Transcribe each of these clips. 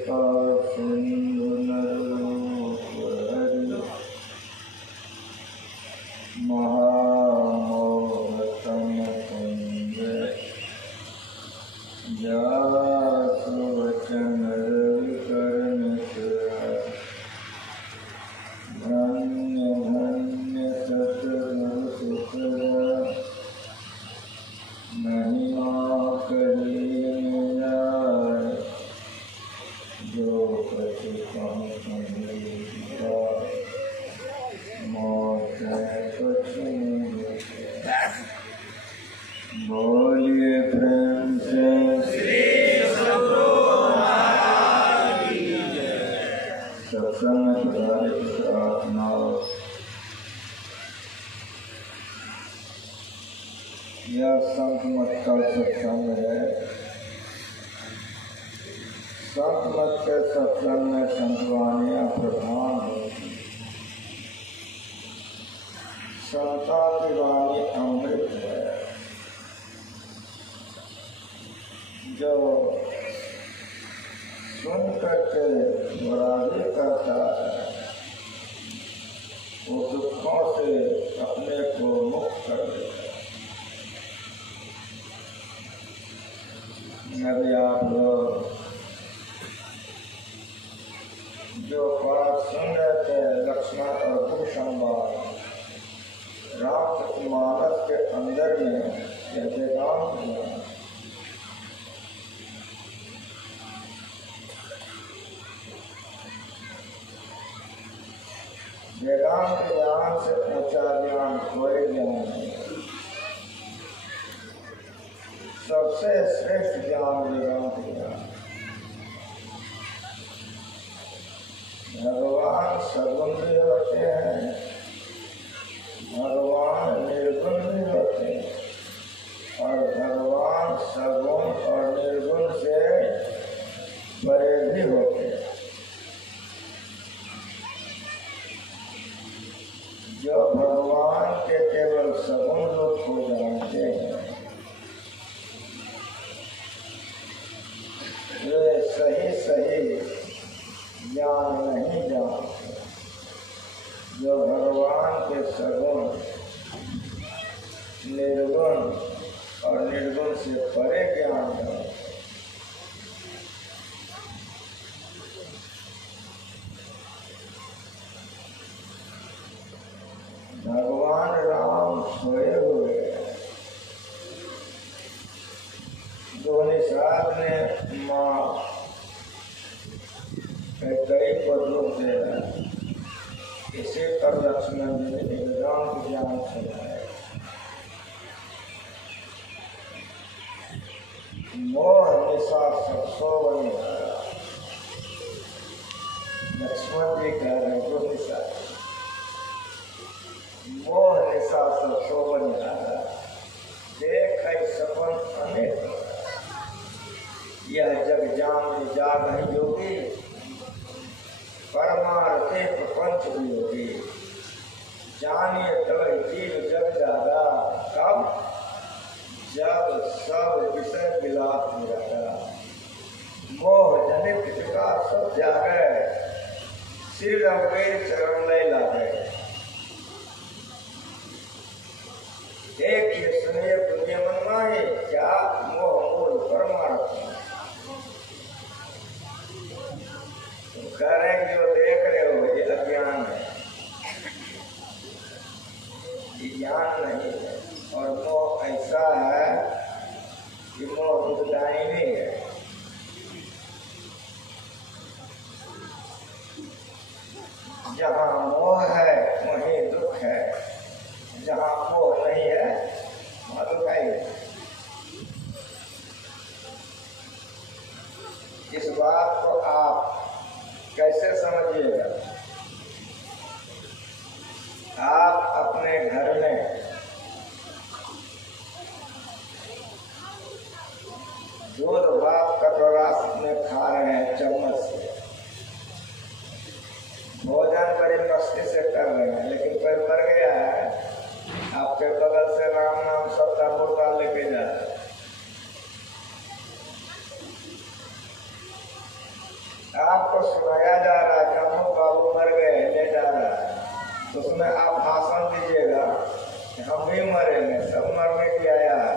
कृपा सिंधु नरलोकहरि महामोहतम कुंज जासु वचन रविकरण धन्य धन्य सतगुरु सुखद महिमा करिए जाय जो कछु कहूँ तुम्हें मौत कछु बोलिए प्रेम से सत्संग प्रार्थना। यह संत मत का सत्संग है। संत मत के सत्संग में संतवानियाँ प्रधान होती। संता की वाणी अमृत है जो सुन करके बराबरी करता है वो दुखों से अपने को मुक्त कर देता है। अभी आप लोग जो पाठ सुन रहे थे लक्ष्मण और कुसंवाद रामचरितमानस के अंदर में यह वेदांत ज्ञान वेदांत ज्ञान से ऊंचा ज्ञान कोई ज्ञान नहीं। सबसे श्रेष्ठ ज्ञान वेदांत ज्ञान। भगवान सगुण भी होते हैं, भगवान निर्गुण भी होते हैं और भगवान सगुण और निर्गुण से परे भी होते हैं। जो भगवान के केवल सगुण रूप को जानते हैं वे सही सही ज्ञान नहीं जानते। जो भगवान के सगुण निर्गुण और निर्गुण से परे ज्ञान है भगवान राम सोए हुए दोनिसाद ने माँ कई को दुख दे रहा है। इसे पर लक्ष्मण जी ने वेदांत ज्ञान सुनाया। मोह निशा सब सोवन लक्ष्मण जी कह रहे हैं निशा मोह निशा सब सोवन देख सपन अनेक यह जग जान जाग योगी परमार्थे प्रपंच योगी जानिए तब जीव जग जागा कब जब सब विषय विलाप जागा मोह जनित विकार सब जागे श्री रघुवीर चरण में लागे। देखिए सुनिए पुण्य मन माहे क्या मोह मूल परमार्थ कह रहे हैं जो देख रहे हो ये अज्ञान है, ये ज्ञान नहीं है। और मोह ऐसा है कि मोह दुखदायी नहीं है। जहाँ मोह है वहीं दुख है, जहाँ मोह नहीं है वहाँ दुख है। इस बात को आप कैसे समझिएगा? आप अपने घर में दूध भात कटोरा में खा रहे हैं चम्मच से, भोजन बड़ी मस्ती से कर रहे हैं, लेकिन कोई मर गया है आपके बगल से राम नाम सबका मुर्गा लेके जा रहे हैं। को सुनाया जा रहा है कि अमुक बाबू मर गए, ले जा रहा है, तो उसमें आप भाषण दीजिएगा कि हम भी मरेंगे, सब मरने की आया है,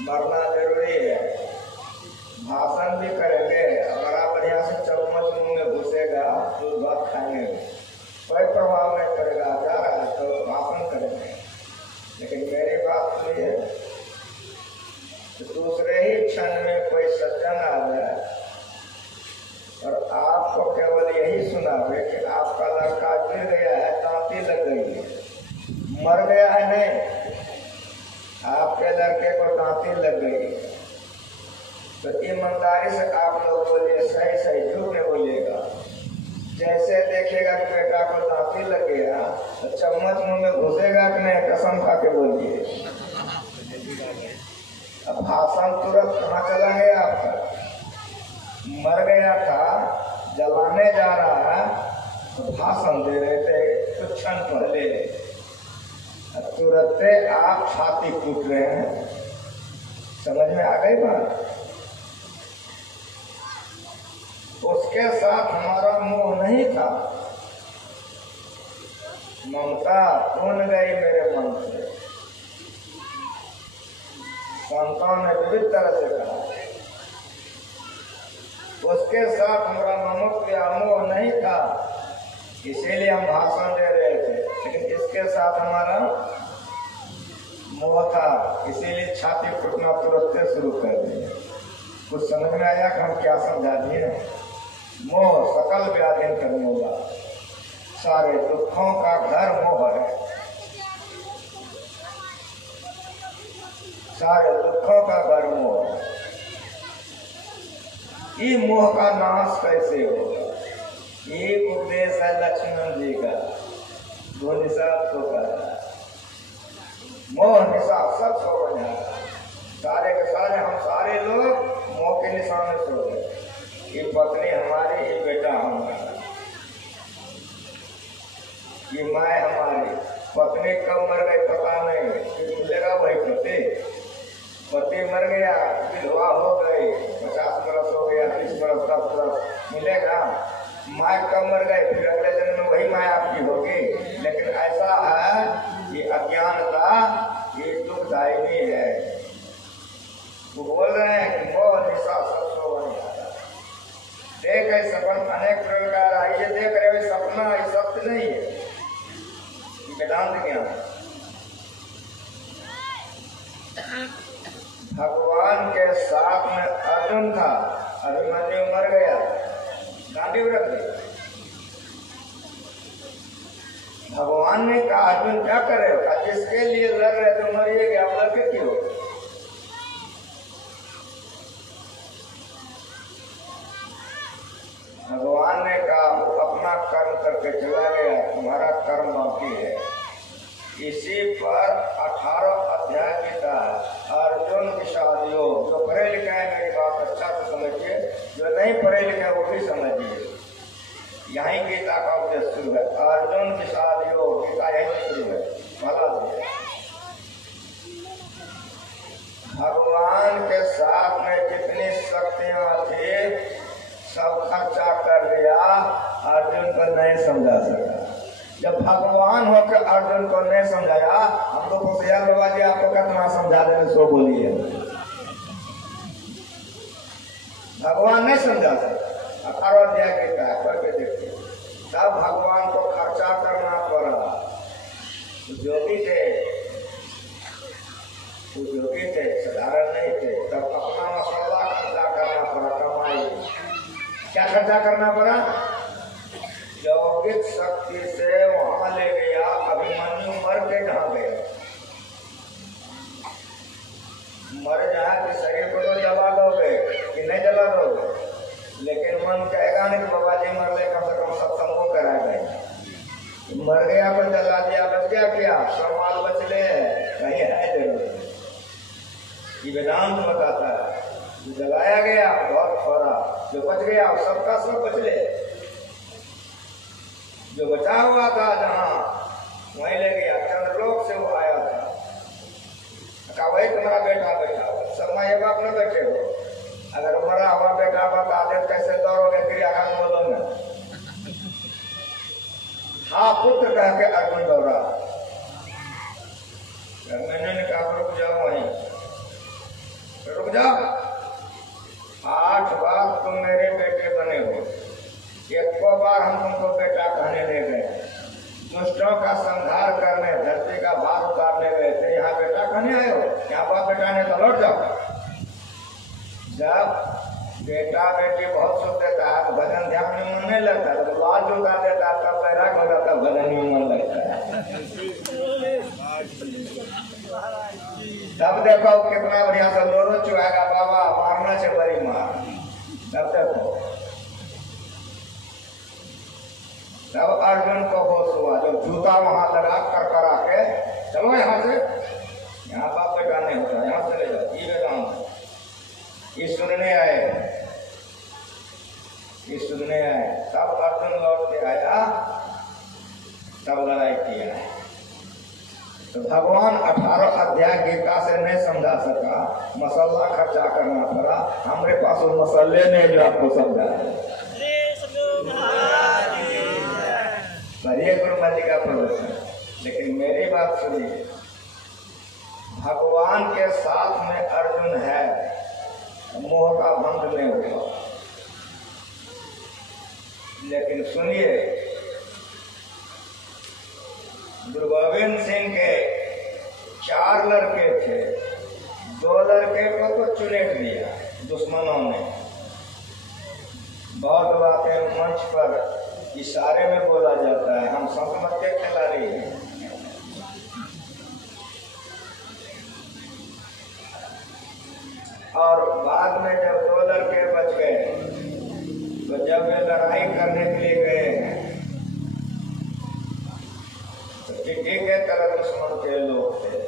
मरना जरूरी है। भाषण भी करेंगे, बड़ा बढ़िया से चम्मच मुंह में घुसेगा, दूध भात खाएंगे, कोई प्रभाव नहीं करेगा। जा रहा है तो भाषण करेंगे। लेकिन मेरी बात सुनिए, दूसरे ही क्षण में कोई सज्जन आ जाए और आपको केवल यही सुनावे कि आपका लड़का गिर गया है, दांती लग गई है, मर गया है नहीं, आपके लड़के को दांती लग गई है, तो ईमानदारी से आप लोग बोलिए, सही सही, झूठ नहीं बोलिएगा। जैसे देखेगा कि बेटा को दांती लग गया तो चम्मच मुंह में घुसेगा कि नहीं, कसम खा के बोलिए। अब भाषण तुरंत कहाँ चला गया आपका? मर गया था, जलाने जा रहा है, तो भाषण दे रहे थे कुछ क्षण पहले, तुरंत आप छाती कूट रहे हैं। समझ में आ गई बात? उसके साथ हमारा मोह नहीं था, ममता कौन गई मेरे मन से। संतों ने विविध तरह से कहा, उसके साथ हमारा ममत्व या मोह नहीं था, इसीलिए हम भाषण दे रहे थे। लेकिन इसके साथ हमारा मोह था, इसीलिए छाती फूटना तुरंत शुरू कर दिए। कुछ समझ में आया कि हम क्या समझा दिए? मोह सकल व्याधि करने होगा, सारे दुखों का घर मोह है, सारे दुखों का घर मोह है। ये मोह का नाश कैसे होगा? ये उपदेश है लक्ष्मण जी का, वो निषाद को कहा, मोह निषाद सब सो बना, सारे के सारे हम सारे लोग मोह के निशान में सो गए। ये पत्नी हमारी, ये बेटा हमारा, ये माँ हमारी। पत्नी कब मर गई पता नहीं, फिर मिलेगा वही पति। पति मर गया, विधवा हो गई, 50 बरस हो गया, 30 बरस, 10 बरस, मिलेगा। माँ कब मर गई, फिर अगले जन्म में वही माँ आपकी होगी। लेकिन ऐसा है, ये अज्ञानता, ये दुखदायिनी है। वो बोल रहे हैं कि मोह निशा सब सो बन जाता। देख है सपन अनेक प्रकार आई, ये देख रहे सपना, ये सत्य नहीं है, वेदांत ज्ञान। भगवान के साथ में अर्जुन था, अभिमन्यु मर गया, गांधी व्रत गई। भगवान ने कहा अर्जुन क्या करेगा, जिसके लिए लड़ रहे तो मरिएगा, आप लड़के क्यों? भगवान ने कहा वो अपना कर्म करके चला गया, तुम्हारा कर्म बाकी है। इसी पर 18 अध्याय गीता है, अर्जुन विषाद योग। जो पढ़े लिखे हैं मेरी बात अच्छा से समझिए, जो नहीं पढ़े लिखे वो भी समझिए। यही गीता का उपदेश शुरू है, अर्जुन विषाद योग, गीता यही शुरू है। भला भगवान के साथ में जितनी शक्तियां थी सब खर्चा कर दिया, अर्जुन को नहीं समझा सका। जब भगवान होकर अर्जुन को नहीं समझाया, हम तो होशियार बाबा जी आपको कितना समझा देने सो बोलिए, भगवान नहीं समझा सका। 18 अध्याय गीता है, पढ़ के देखिए। तब भगवान को खर्चा करना पड़ा। योगी थे, योगी थे, साधारण नहीं थे, तब अपना मसाला खर्चा करना पड़ा, कमाई। क्या खर्चा करना पड़ा? यौगिक शक्ति से वहां ले गया, अभिमन्यु मर के जहां गया। मर जाए तो शरीर को तो जला दोगे कि नहीं जला दोगे, लेकिन मन कहेगा नहीं कि बाबा जी मर ले, कम से कम सत्संग को करा गए। मर गया पर जला दिया, बच गया क्या? सब माल बच ले, कहीं है जरूर। ये वेदांत बताता है, जो जलाया गया बहुत थोड़ा, जो बच गया सबका सब बच ले। जो बचा हुआ था जहाँ वहीं ले गया, चंद्रलोक से वो आया था, कहा वही तुम्हारा बेटा बैठा हुआ, सब माँ बाप न बैठे हो। अगर मरा हुआ बेटा बता दे कैसे दौड़ोगे, क्रियाक्रम बार हम तुमको बेटा कहने ले गए, दुष्टों का संहार करने, धरती का भार उतारने गए थे, यहाँ बेटा कहने आए हो? यहाँ बाप बेटा ने तो लौट जाओ। जब बेटा बेटी बहुत सुख देता है तो भजन ध्यान में मन नहीं लगता, तो लाल चुका देता है तब बैराग हो जाता, भजन में मन लगता है। तब देखो कितना बढ़िया से लोरो चुआएगा, बाबा मारना से बड़ी मार। तब देखो, तब अर्जुन को होश हुआ, जो जूता वहां लगा कर करा के, चलो यहाँ से, यहाँ बाप बेटा नहीं होता, यहाँ चले जाओ, ये बेटा हूँ। ये सुनने आए, ये सुनने आए। तब अर्जुन लौट के आया, तब लड़ाई किया। तो भगवान 18 अध्याय गीता से नहीं समझा सका, मसाला खर्चा करना पड़ा। हमारे पास वो मसाले नहीं जो आपको समझा है। बढ़िया गुरु जी का प्रवचन। लेकिन मेरी बात सुनिए, भगवान के साथ में अर्जुन है, मोह का भंग नहीं हुआ। लेकिन सुनिए, गुरु गोविंद सिंह के 4 लड़के थे, 2 लड़के को तो चुनेट दिया दुश्मनों ने। बहुत बातें मंच पर इशारे में बोला जाता है, हम समझ के खिलाड़ी हैं। और बाद में जब 2 लड़के बच गए, तो जब वे लड़ाई करने के लिए गए हैं, तो टिड्डी के तरह दुश्मन के लोग थे।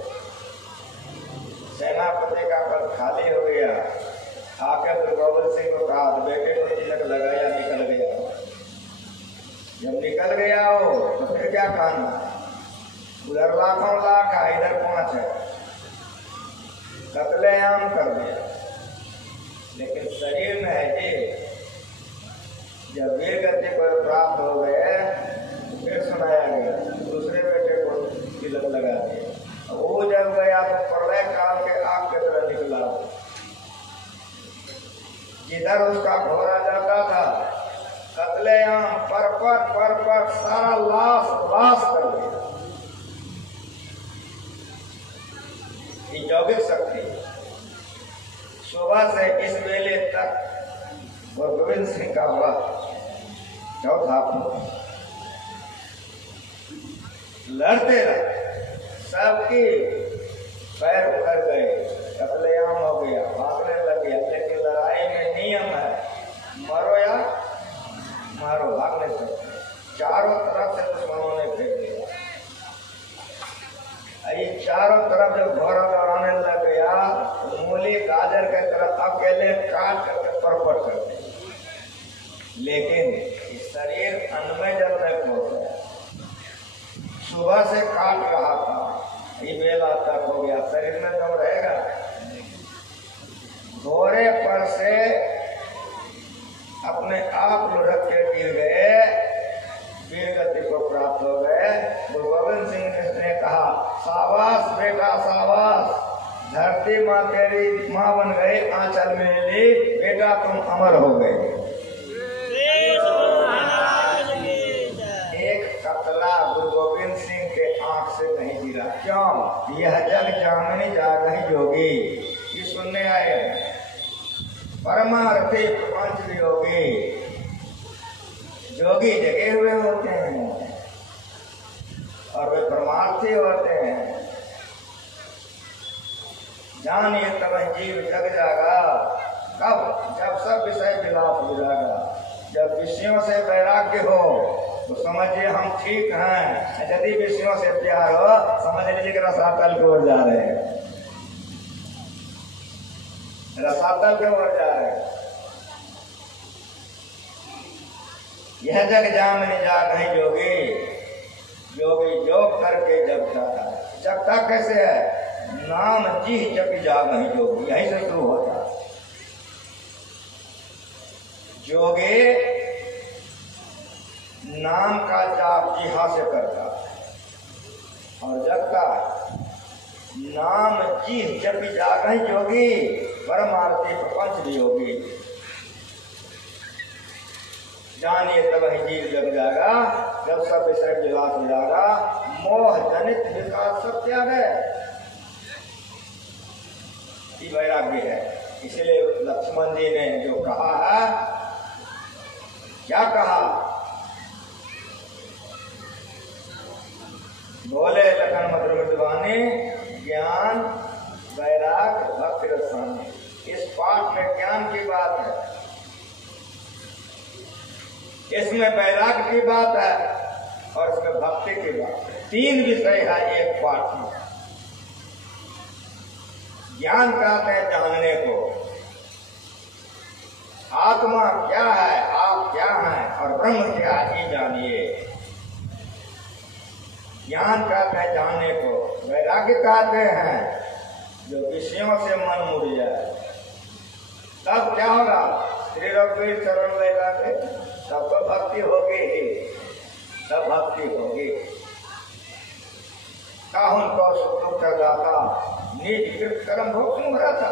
सेनापति का पद खाली हो गया, आके गुरु गोविंद सिंह को कहा, बेटे को तिलक लगाया, निकल गया। जब निकल गया हो तो फिर क्या कहना, उधर लाखों लाख है, इधर 5 है, कत्लेआम कर दिया। लेकिन शरीर में है जी, जब वीर गति को प्राप्त हो गए, फिर सुनाया गया, दूसरे बेटे को तिलक लगा दिया। वो जब गया तो प्रलय काल के आग की तरह निकला। जिधर उसका घोड़ा जाता था, कत्लेआम पर सारा लाश कर दिया। ये जौगिक शक्ति सुबह से इस वेले तक और गोविंद सिंह का हुआ चौथा लड़ते रहे, सबकी पैर उखड़ गए, कत्लेआम हो गया, भागने लग गया। लेकिन लड़ाई में नियम है, मरो या मारो, भाग नहीं सकते। चारों तरफ से दुश्मनों ने फेंक दिया। ये चारों तरफ जब घोड़ा दौड़ाने लग गया, तो मूली गाजर के तरफ अकेले काट करके परपट कर दिया। लेकिन शरीर अन्नमय जल में खो गया। सुबह से काट रहा था, ये बेला तक हो गया, शरीर में दम रहेगा। घोड़े पर से अपने आप लुढ़क के गिर गए, वीर गति को प्राप्त हो गए। गुरु गोविंद सिंह ने कहा, शाबाश बेटा शाबाश, धरती माँ तेरी माँ बन गई, आंचल में ली, बेटा तुम अमर हो गए। एक कतला गुरु गोविंद सिंह के आंख से नहीं गिरा। क्यों? यह जग जामिनी जागहि जोगी, ये सुनने आए। परमार्थी प्रपंच योगी, जोगी जगे हुए होते हैं और वे परमार्थी होते हैं। जानिए तब जीव जग जागा, कब? जब सब विषय विलाप विरागा। जब विषयों से वैराग्य हो तो समझिए हम ठीक हैं। यदि विषयों से प्यार हो, समझ लीजिए कि रसातल की ओर जा रहे हैं, रसातल की ओर जा रहे हैं। यह जग जामिनी जागहि जोगी, योगी योग करके जगता है। जगता कैसे है? नाम जी जपि जागहि जोगी, यहीं से शुरू होता है। जोगी नाम का जाप जिहा से करता और जगता नाम जी जपि जागहि जोगी, परमार्थी प्रपंच योगी। जानिए तब ही जीव जग जाएगा, जब सब विषय विलास हो जाएगा, मोह जनित विकास सब त्याग है, ये वैराग्य है। इसलिए लक्ष्मण जी ने जो कहा है, क्या कहा, बोले लखन मधुर मृदुवानी, ज्ञान वैराग भक्ति रसानी। इस पाठ में ज्ञान की बात है, इसमें वैराग की बात है और इसमें भक्ति की बात है। तीन विषय है एक पाठ में। ज्ञान कहते हैं जानने को, आत्मा क्या है, आप क्या हैं और ब्रह्म क्या है, ये जानिए। ज्ञान कहते हैं जानने को, वैराग्य कहते हैं जो विषयों से मन मुड़ जाए। तब क्या होगा, श्री रघुवीर चरण लेगा के तब तो भक्ति होगी ही, तब भक्ति होगी। काहुन को सुख दुख का दाता, निज कृत कर्म भोग क्यों भरा था।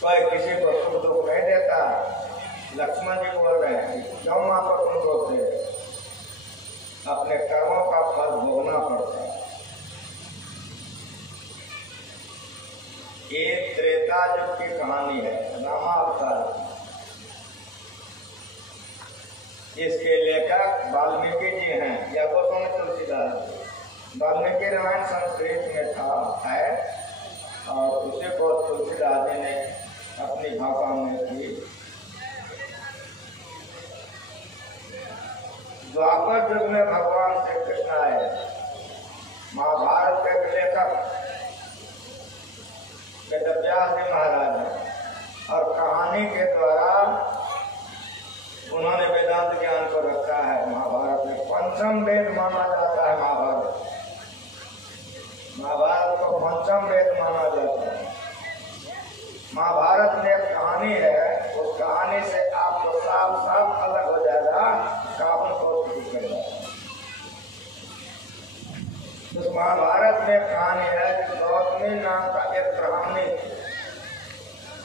कोई किसी को सुख दुख नहीं देता। लक्ष्मण जी बोल रहे हैं क्यों माँ पर तुम रोते, अपने कर्मों का फल भोगना पड़ता है। ये त्रेता युग की कहानी है, रामावतार। इसके लेखक वाल्मीकि जी हैं या गोस्वामी तुलसीदास। वाल्मीकि रामायण संस्कृत में था है और उसे को तुलसीदास जी ने अपनी भाषा में की। द्वापर युग में भगवान श्री कृष्ण आए, महाभारत के लेखक वेदव्यास जी महाराज हैं और कहानी के द्वारा उन्होंने वेदांत ज्ञान को रखा है। महाभारत में पंचम वेद माना जाता है। महाभारत को पंचम वेद माना जाता है। महाभारत में एक कहानी है, उस कहानी से आपको साफ साफ अलग हो जाएगा, काफन को करेगा। उस महाभारत में कहानी है कि गौतमी नाम का एक ब्राह्मणी,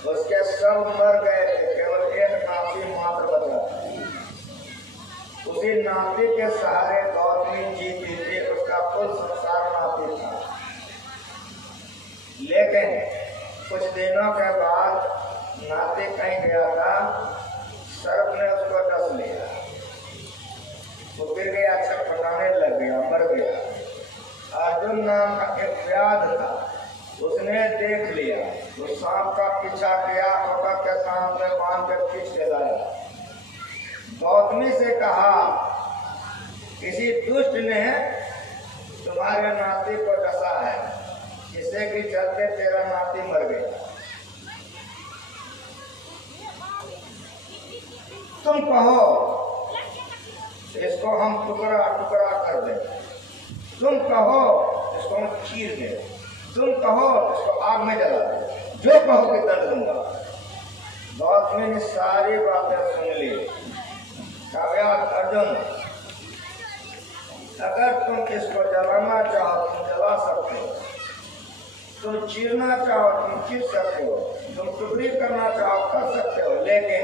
उसके सब मर गए थे, केवल एक नाती मात्र बचा। उसी नाती के सहारे गौतमी जीती थी, उसका कुल संसार नाती था। लेकिन कुछ दिनों के बाद नाती कहीं गया था, सर्प ने उसको डस लिया, वो गिर गया, छटपटाने लग गया, मर गया। अर्जुन नाम का एक व्याध था, उसने देख लिया, वो सांप का पीछा किया, पकड़ के कान में बांध के खींच के लाया। गौतमी से कहा, किसी दुष्ट ने तुम्हारे नाती को डसा है, जिससे कि चलते तेरा नाती मर गया। तुम कहो इसको हम टुकड़ा टुकड़ा कर दें, तुम कहो इसको हम चीर दें, तुम कहो इसको आग में जला दें, जो कहोगे दंड दूंगा। गौतमी ने सारी बातें सुन ली। कहा, अर्जुन अगर तुम इसको जलाना चाहो तुम जला सकते हो, तुम चीरना चाहो तुम चीर सकते हो, तुम टुकड़ी करना चाहो कर सकते हो, लेकिन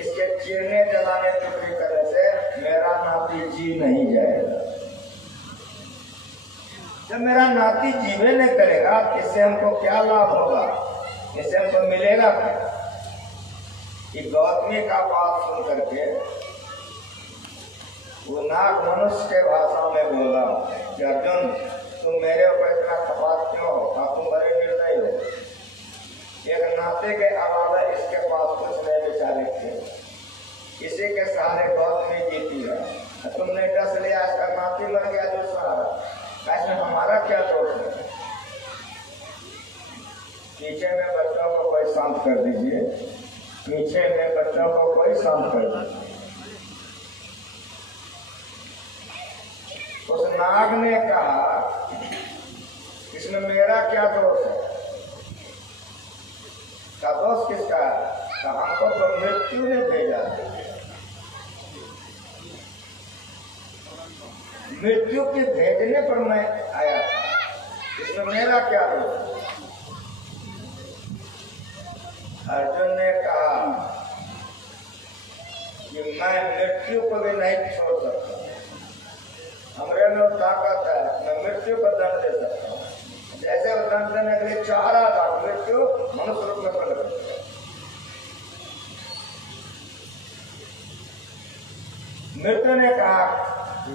इसके चीरने जलाने टुकड़ी करने से मेरा नाती जी नहीं जाएगा। जब मेरा नाती जीवे नहीं करेगा, इससे हमको क्या लाभ होगा, इससे हमको मिलेगा क्या। कि गौतमी का बात सुन करके वो नाग मनुष्य के भाषा में बोला कि अर्जुन तुम मेरे ऊपर इतना खपात क्यों हो, तुम बड़े निर्दयी हो। एक नाते के अलावा इसके पास कुछ नहीं बेचारे थे, इसी के सहारे गौतमी जीती है। तुमने डस लिया, इसका नाती मर गया जो सहारा, ऐसे हमारा क्या दोष है। पीछे में बच्चों को कोई शांत कर दीजिए, पीछे में बच्चों को कोई शांत कर दीजिए। उस नाग ने कहा, इसमें मेरा क्या दोष है। का दोष किसका है, हमको तो मृत्यु ने भेजा, मृत्यु के भेजने पर मैं आया था, इसमें मेरा क्या दोष। अर्जुन ने कहा कि मैं मृत्यु को भी नहीं छोड़ सकता, हमरे में ताकत है, मैं मृत्यु को दंड दे सकता हूँ। जैसे वो दंड देने के लिए चाह रहा था, मृत्यु मनुष्य रूप में प्रकट हो गया। मृत्यु ने कहा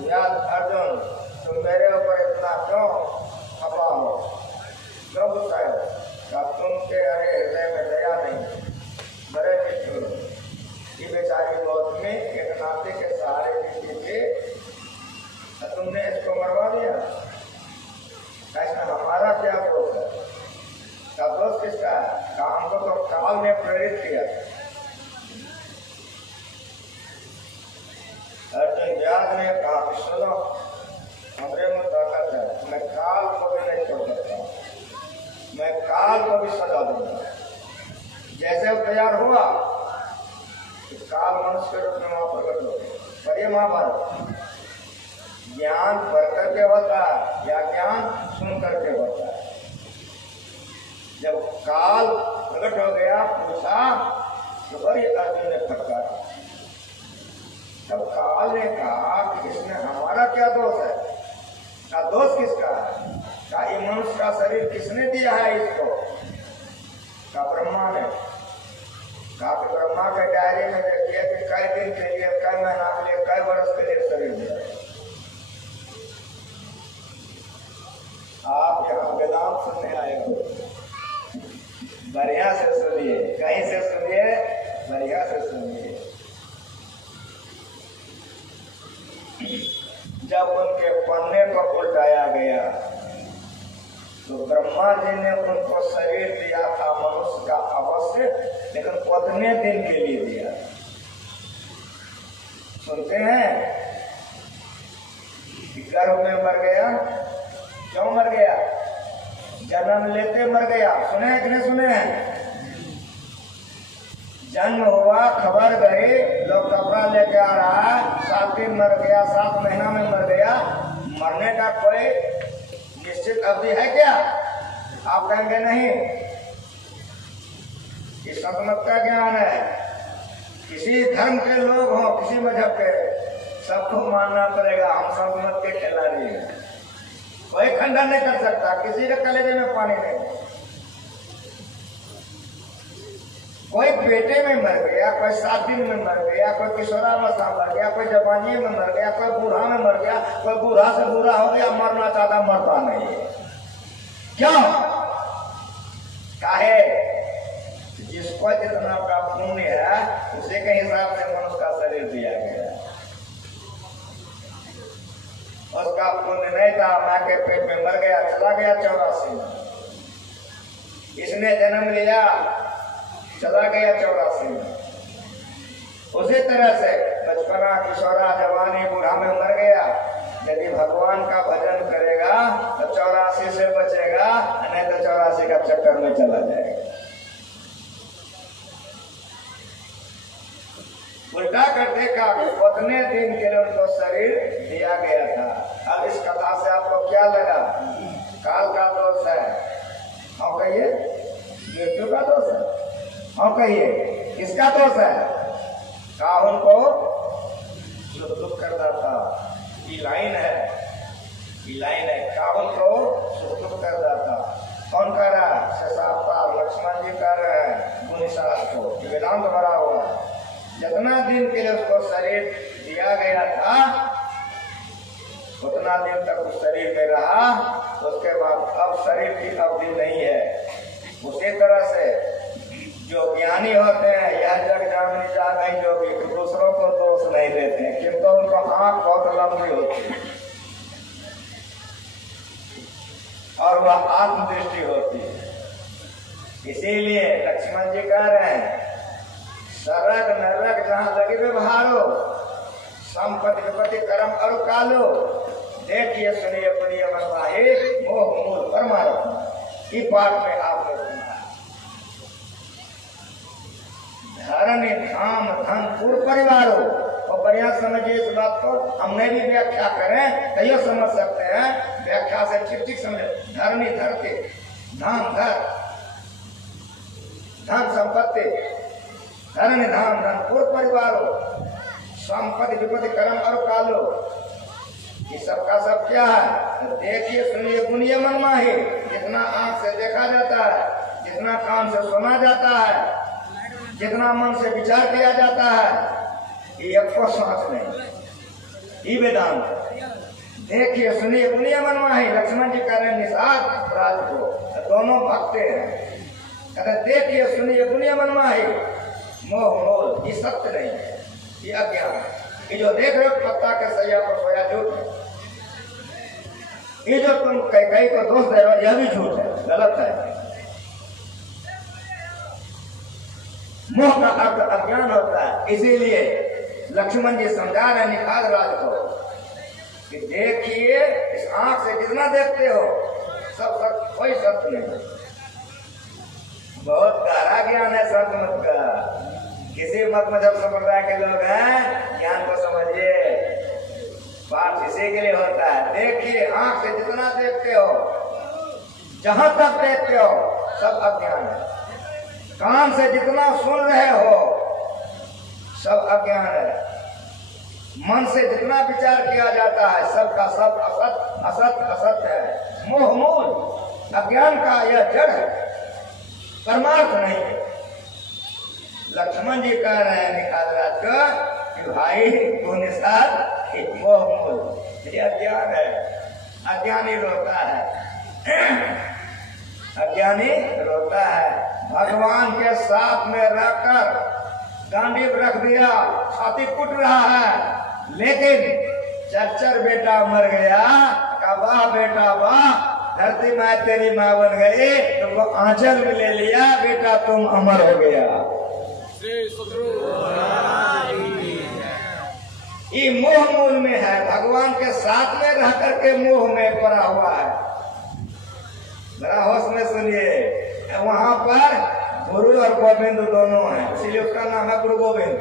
यार अर्जुन, तुम मेरे ऊपर इतना क्यों खपा हो, क्यों गुस्साए हो? तुमके अरे हृदय में दया नहीं, बड़े निष्ठुर की बेचारी मौत में एक नाते के सहारे जीती थी, तुमने इसको मरवा दिया। ऐसा हमारा क्या दोष है? का दोष किसका है? का हमको तो काल ने प्रेरित किया। अर्जुन व्यास ने कहा कि सुनो, हमरे में ताकत है, मैं काल को भी नहीं छोड़ सकता, मैं काल को भी सजा दूंगा। जैसे वो तैयार हुआ तो काल मनुष्य के रूप में वहां प्रकट हो गया। पर ये महाभारत ज्ञान पढ़ करके होता है या ज्ञान सुन करके होता है? जब काल प्रकट हो गया, पूछा तो बड़ी अर्जुन ने फटकारा। तब काल ने कहा कि इसमें हमारा क्या दोष है? का दोष किसका है? का ये मनुष्य का शरीर किसने दिया है इसको? का ब्रह्मा ने। का ब्रह्मा के डायरी में देखिए कि कई दिन के लिए, कई महीना के लिए, कई वर्ष के लिए शरीर दिया। आप यहाँ वेदांत सुनने आए हो, बढ़िया से सुनिए, कहीं से सुनिए, बढ़िया से सुनिए। जब उनके पन्ने को उल्टाया गया तो ब्रह्मा जी ने उनको शरीर दिया था मनुष्य का अवश्य, लेकिन कितने दिन के लिए दिया? सुनते हैं कि गर्भ में मर गया। क्यों मर गया? जन्म लेते मर गया। सुने हैं कि नहीं सुने हैं? जन्म हुआ, खबर गई, लोग कपड़ा लेके आ रहा है, 7 दिन मर गया, 7 महीना में मर गया। मरने का कोई निश्चित अवधि है क्या? आप कहेंगे नहीं, ये संतमत का ज्ञान है। किसी धर्म के लोग हों, किसी मजहब के, सबको मानना पड़ेगा हम संतमत के खिलाड़ी हैं। कोई खंडन नहीं कर सकता, किसी के कलेजे में पानी नहीं। कोई पेटे में मर गया, कोई 7 दिन में मर गया, कोई किशोरावस्था मर गया, कोई जवानी में मर गया, कोई बूढ़ा में मर गया, कोई बूढ़ा से बूढ़ा हो गया, मरना चाहता मरता नहीं है। क्यों? काहे? जिसको जितना का पुण्य है उसी के हिसाब से मनुष्य का शरीर दिया गया। उसका पुण्य नहीं था, माँ के पेट में मर गया, चला गया 84 में। इसने जन्म लिया, चला गया 84 में। उसी तरह से बचपना, किशोरा, जवानी, बूढ़ा में मर गया। यदि भगवान का भजन करेगा तो 84 से बचेगा, नहीं तो 84 का चक्कर में चला जाएगा। उल्टा कर देखा, उतने दिन के लिए उनको शरीर दिया गया था। अब इस कथा से आपको क्या लगा? काल का दोष है। हाँ कहिए, मृत्यु का दोष है। हाँ कहिए, किसका दोष है? का उनको जो दुख कर देता, ये लाइन है, ये लाइन है। का उनको दुख कर देता। कौन कर रहा है? शशावतार लक्ष्मण जी कर रहे हैं मुनिशास्त्र को, वेदांत भरा हुआ है। जितना दिन के लिए उसको शरीर दिया गया था उतना दिन तक उस शरीर में रहा, उसके बाद अब शरीर की अवधि नहीं है। उसी तरह से जो ज्ञानी होते हैं, यह जग जानी जा नहीं जोगी, दूसरों को दोष नहीं देते, किंतु उनको आंख बहुत लंबी होती है और वह आत्मदृष्टि होती है। इसीलिए लक्ष्मण जी कह रहे हैं, सरग नरक जहाँ लगे व्यवहारो, संपत्ति विपत्ति कर्म और कालो, देखिए सुनिए पुनिय मनवाहे, मोह मूल परमारथ। इस बात में आपने सुना धर्म धाम धन पूर्व परिवारों, और बढ़िया समझिए इस बात को। हम नहीं भी व्याख्या करें तो ये समझ सकते हैं, व्याख्या से ठीक ठीक समझे। धर्मी धरती, धाम घर, धन संपत्ति, धन धाम धन पूर्व परिवारो, संपत्ति विपत्ति कर्म और कालो, ये सबका सब क्या है? देखिए सुनिए गुनिए मनमाही। जितना आंख से देखा जाता है, जितना कान से सुना जाता है, जितना मन से विचार किया जाता है, ये एक सांस नहीं। ये वेदांत देखिए सुनिए गुनिए मनमाही। लक्ष्मण जी कह रहे हैं निषाद राज को, दोनों भक्ते हैं। कहते देखिए सुनिए गुनिए मनमाही, मोह मोल ये सत्य नहीं है, ये अज्ञान है। ये जो देख रहे हो पत्ता के सैया पर सोया झूठ है। ये जो तुम कई को दोष दे रहे हो यह भी झूठ है, गलत है। मोह का अर्थ अज्ञान होता है। इसीलिए लक्ष्मण जी समझा रहे निषाद राज को कि देखिए इस आंख से जितना देखते हो सब सत्य, कोई सत्य नहीं। बहुत गहरा ज्ञान है संत मत का। किसी मत मजहब संप्रदाय के लोग हैं, ज्ञान को समझिए, पाठ इसी के लिए होता है। देखिए आंख से जितना देखते हो, जहां तक देखते हो सब अज्ञान है। कान से जितना सुन रहे हो सब अज्ञान है। मन से जितना विचार किया जाता है सबका सब असत असत असत है। मोह मूल अज्ञान का यह जड़ है, परमार्थ नहीं है। लक्ष्मण जी कह रहे हैं निषाद राज को कि भाई तू निषाद मोह मूल ये अज्ञान है। अज्ञानी रोता है, अज्ञानी रोता है। भगवान के साथ में रहकर गांडीव रख दिया, छाती कुट रहा है, लेकिन चरचर बेटा मर गया। वाह बेटा वाह, धरती माँ तेरी माँ बन गई, तुमको आंचल में ले लिया, बेटा तुम अमर हो गया। ये मोह मूल में है, भगवान के साथ में रह करके मोह में पड़ा हुआ है। बड़ा होश में सुनिए, वहां पर गुरु और गोविंद दोनों हैं, इसलिए उसका नाम है गुरु गोविंद।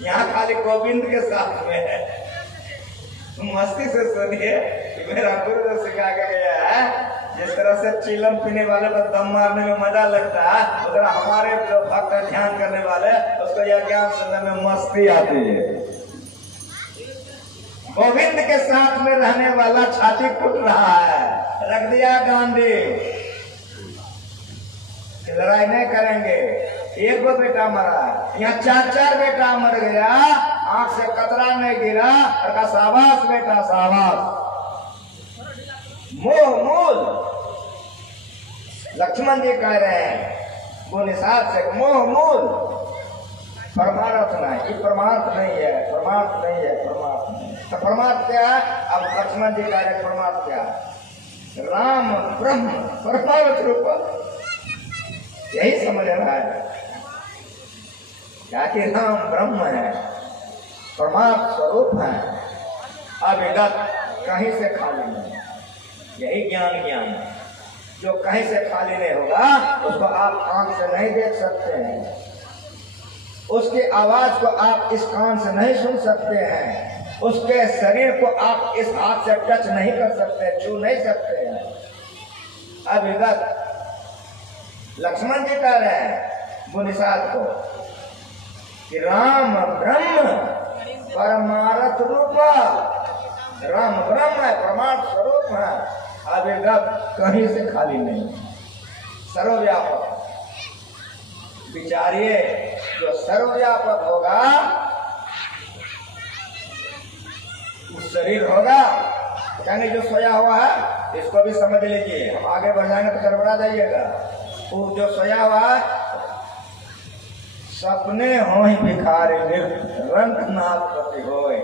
यहाँ खाली गोविंद के साथ में है। तुम मस्ती से सुनिए कि मेरा गुरु जो सिखा के गया है, जिस तरह से चिलम पीने वाले को दम मारने में मजा लगता है, उस तरह हमारे जो भक्त ध्यान करने वाले उसको यह ज्ञान सुनने में मस्ती आती है। गोविंद के साथ में रहने वाला छाती कुट रहा है, रख दिया गांधी, लड़ाई नहीं करेंगे। एक गो बेटा मरा, यहाँ चार चार बेटा मर गया, आंख से कतरा नहीं गिरा, और कहा शाबाश बेटा शाबाश। मोह मूल लक्ष्मण जी कह रहे हैं वो निषाद से, मोह मूल परमार्थ नहीं, ये परमार्थ नहीं है, परमार्थ नहीं है, परमार्थ नहीं। तो परमार्थ क्या है? अब लक्ष्मण जी कह रहे परमार्थ क्या है? राम ब्रह्म परमार्थ रूप, यही समझ रहा है क्या कि राम ब्रह्म है, परमार्थ स्वरूप है, अविगत, कहीं से खाली नहीं। यही ज्ञान है। जो कहीं से खाली नहीं होगा उसको आप आंख से नहीं देख सकते हैं, उसकी आवाज को आप इस कान से नहीं सुन सकते हैं, उसके शरीर को आप इस हाथ से टच नहीं कर सकते, छू नहीं सकते हैं। अविगत लक्ष्मण जी कह रहे हैं वो निषाद को कि राम ब्रह्म परमार्थ रूप, राम ब्रह्म है, परमार्थ स्वरूप है, अविगत, कहीं से खाली नहीं, सर्वव्यापक। विचारिए जो सर्वव्यापक होगा उस शरीर होगा, यानी जो सोया हुआ है इसको भी समझ लीजिए। हम आगे बढ़ जाएंगे तो गड़बड़ा जाइएगा। वो जो सोया हुआ है, सपने हो भिखारी रंग नाथ पति होए,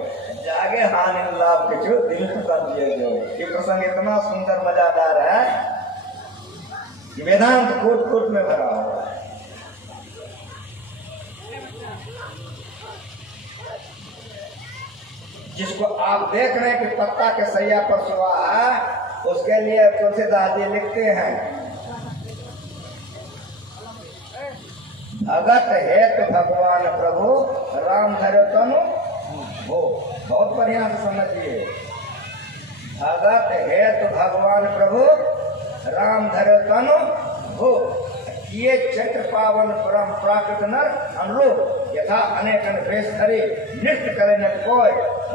जागे हानि लाभ के जो दिल खत्म किए जो। ये प्रसंग इतना सुंदर मजादार है कि वेदांत कूट कूट में भरा हुआ है। जिसको आप देख रहे हैं कि पत्ता के सैया पर सोआ है, उसके लिए तुलसीदास जी लिखते हैं, अगत हेतु भगवान प्रभु राम धरो तनु हो। बहुत बढ़िया से समझिए, अगत हेतु भगवान प्रभु राम धरो तनु हो। किए चैत्र पावन परम प्राकृत नर अनुरूप यथा अनेक भेष धरे नृत्य करे न कोय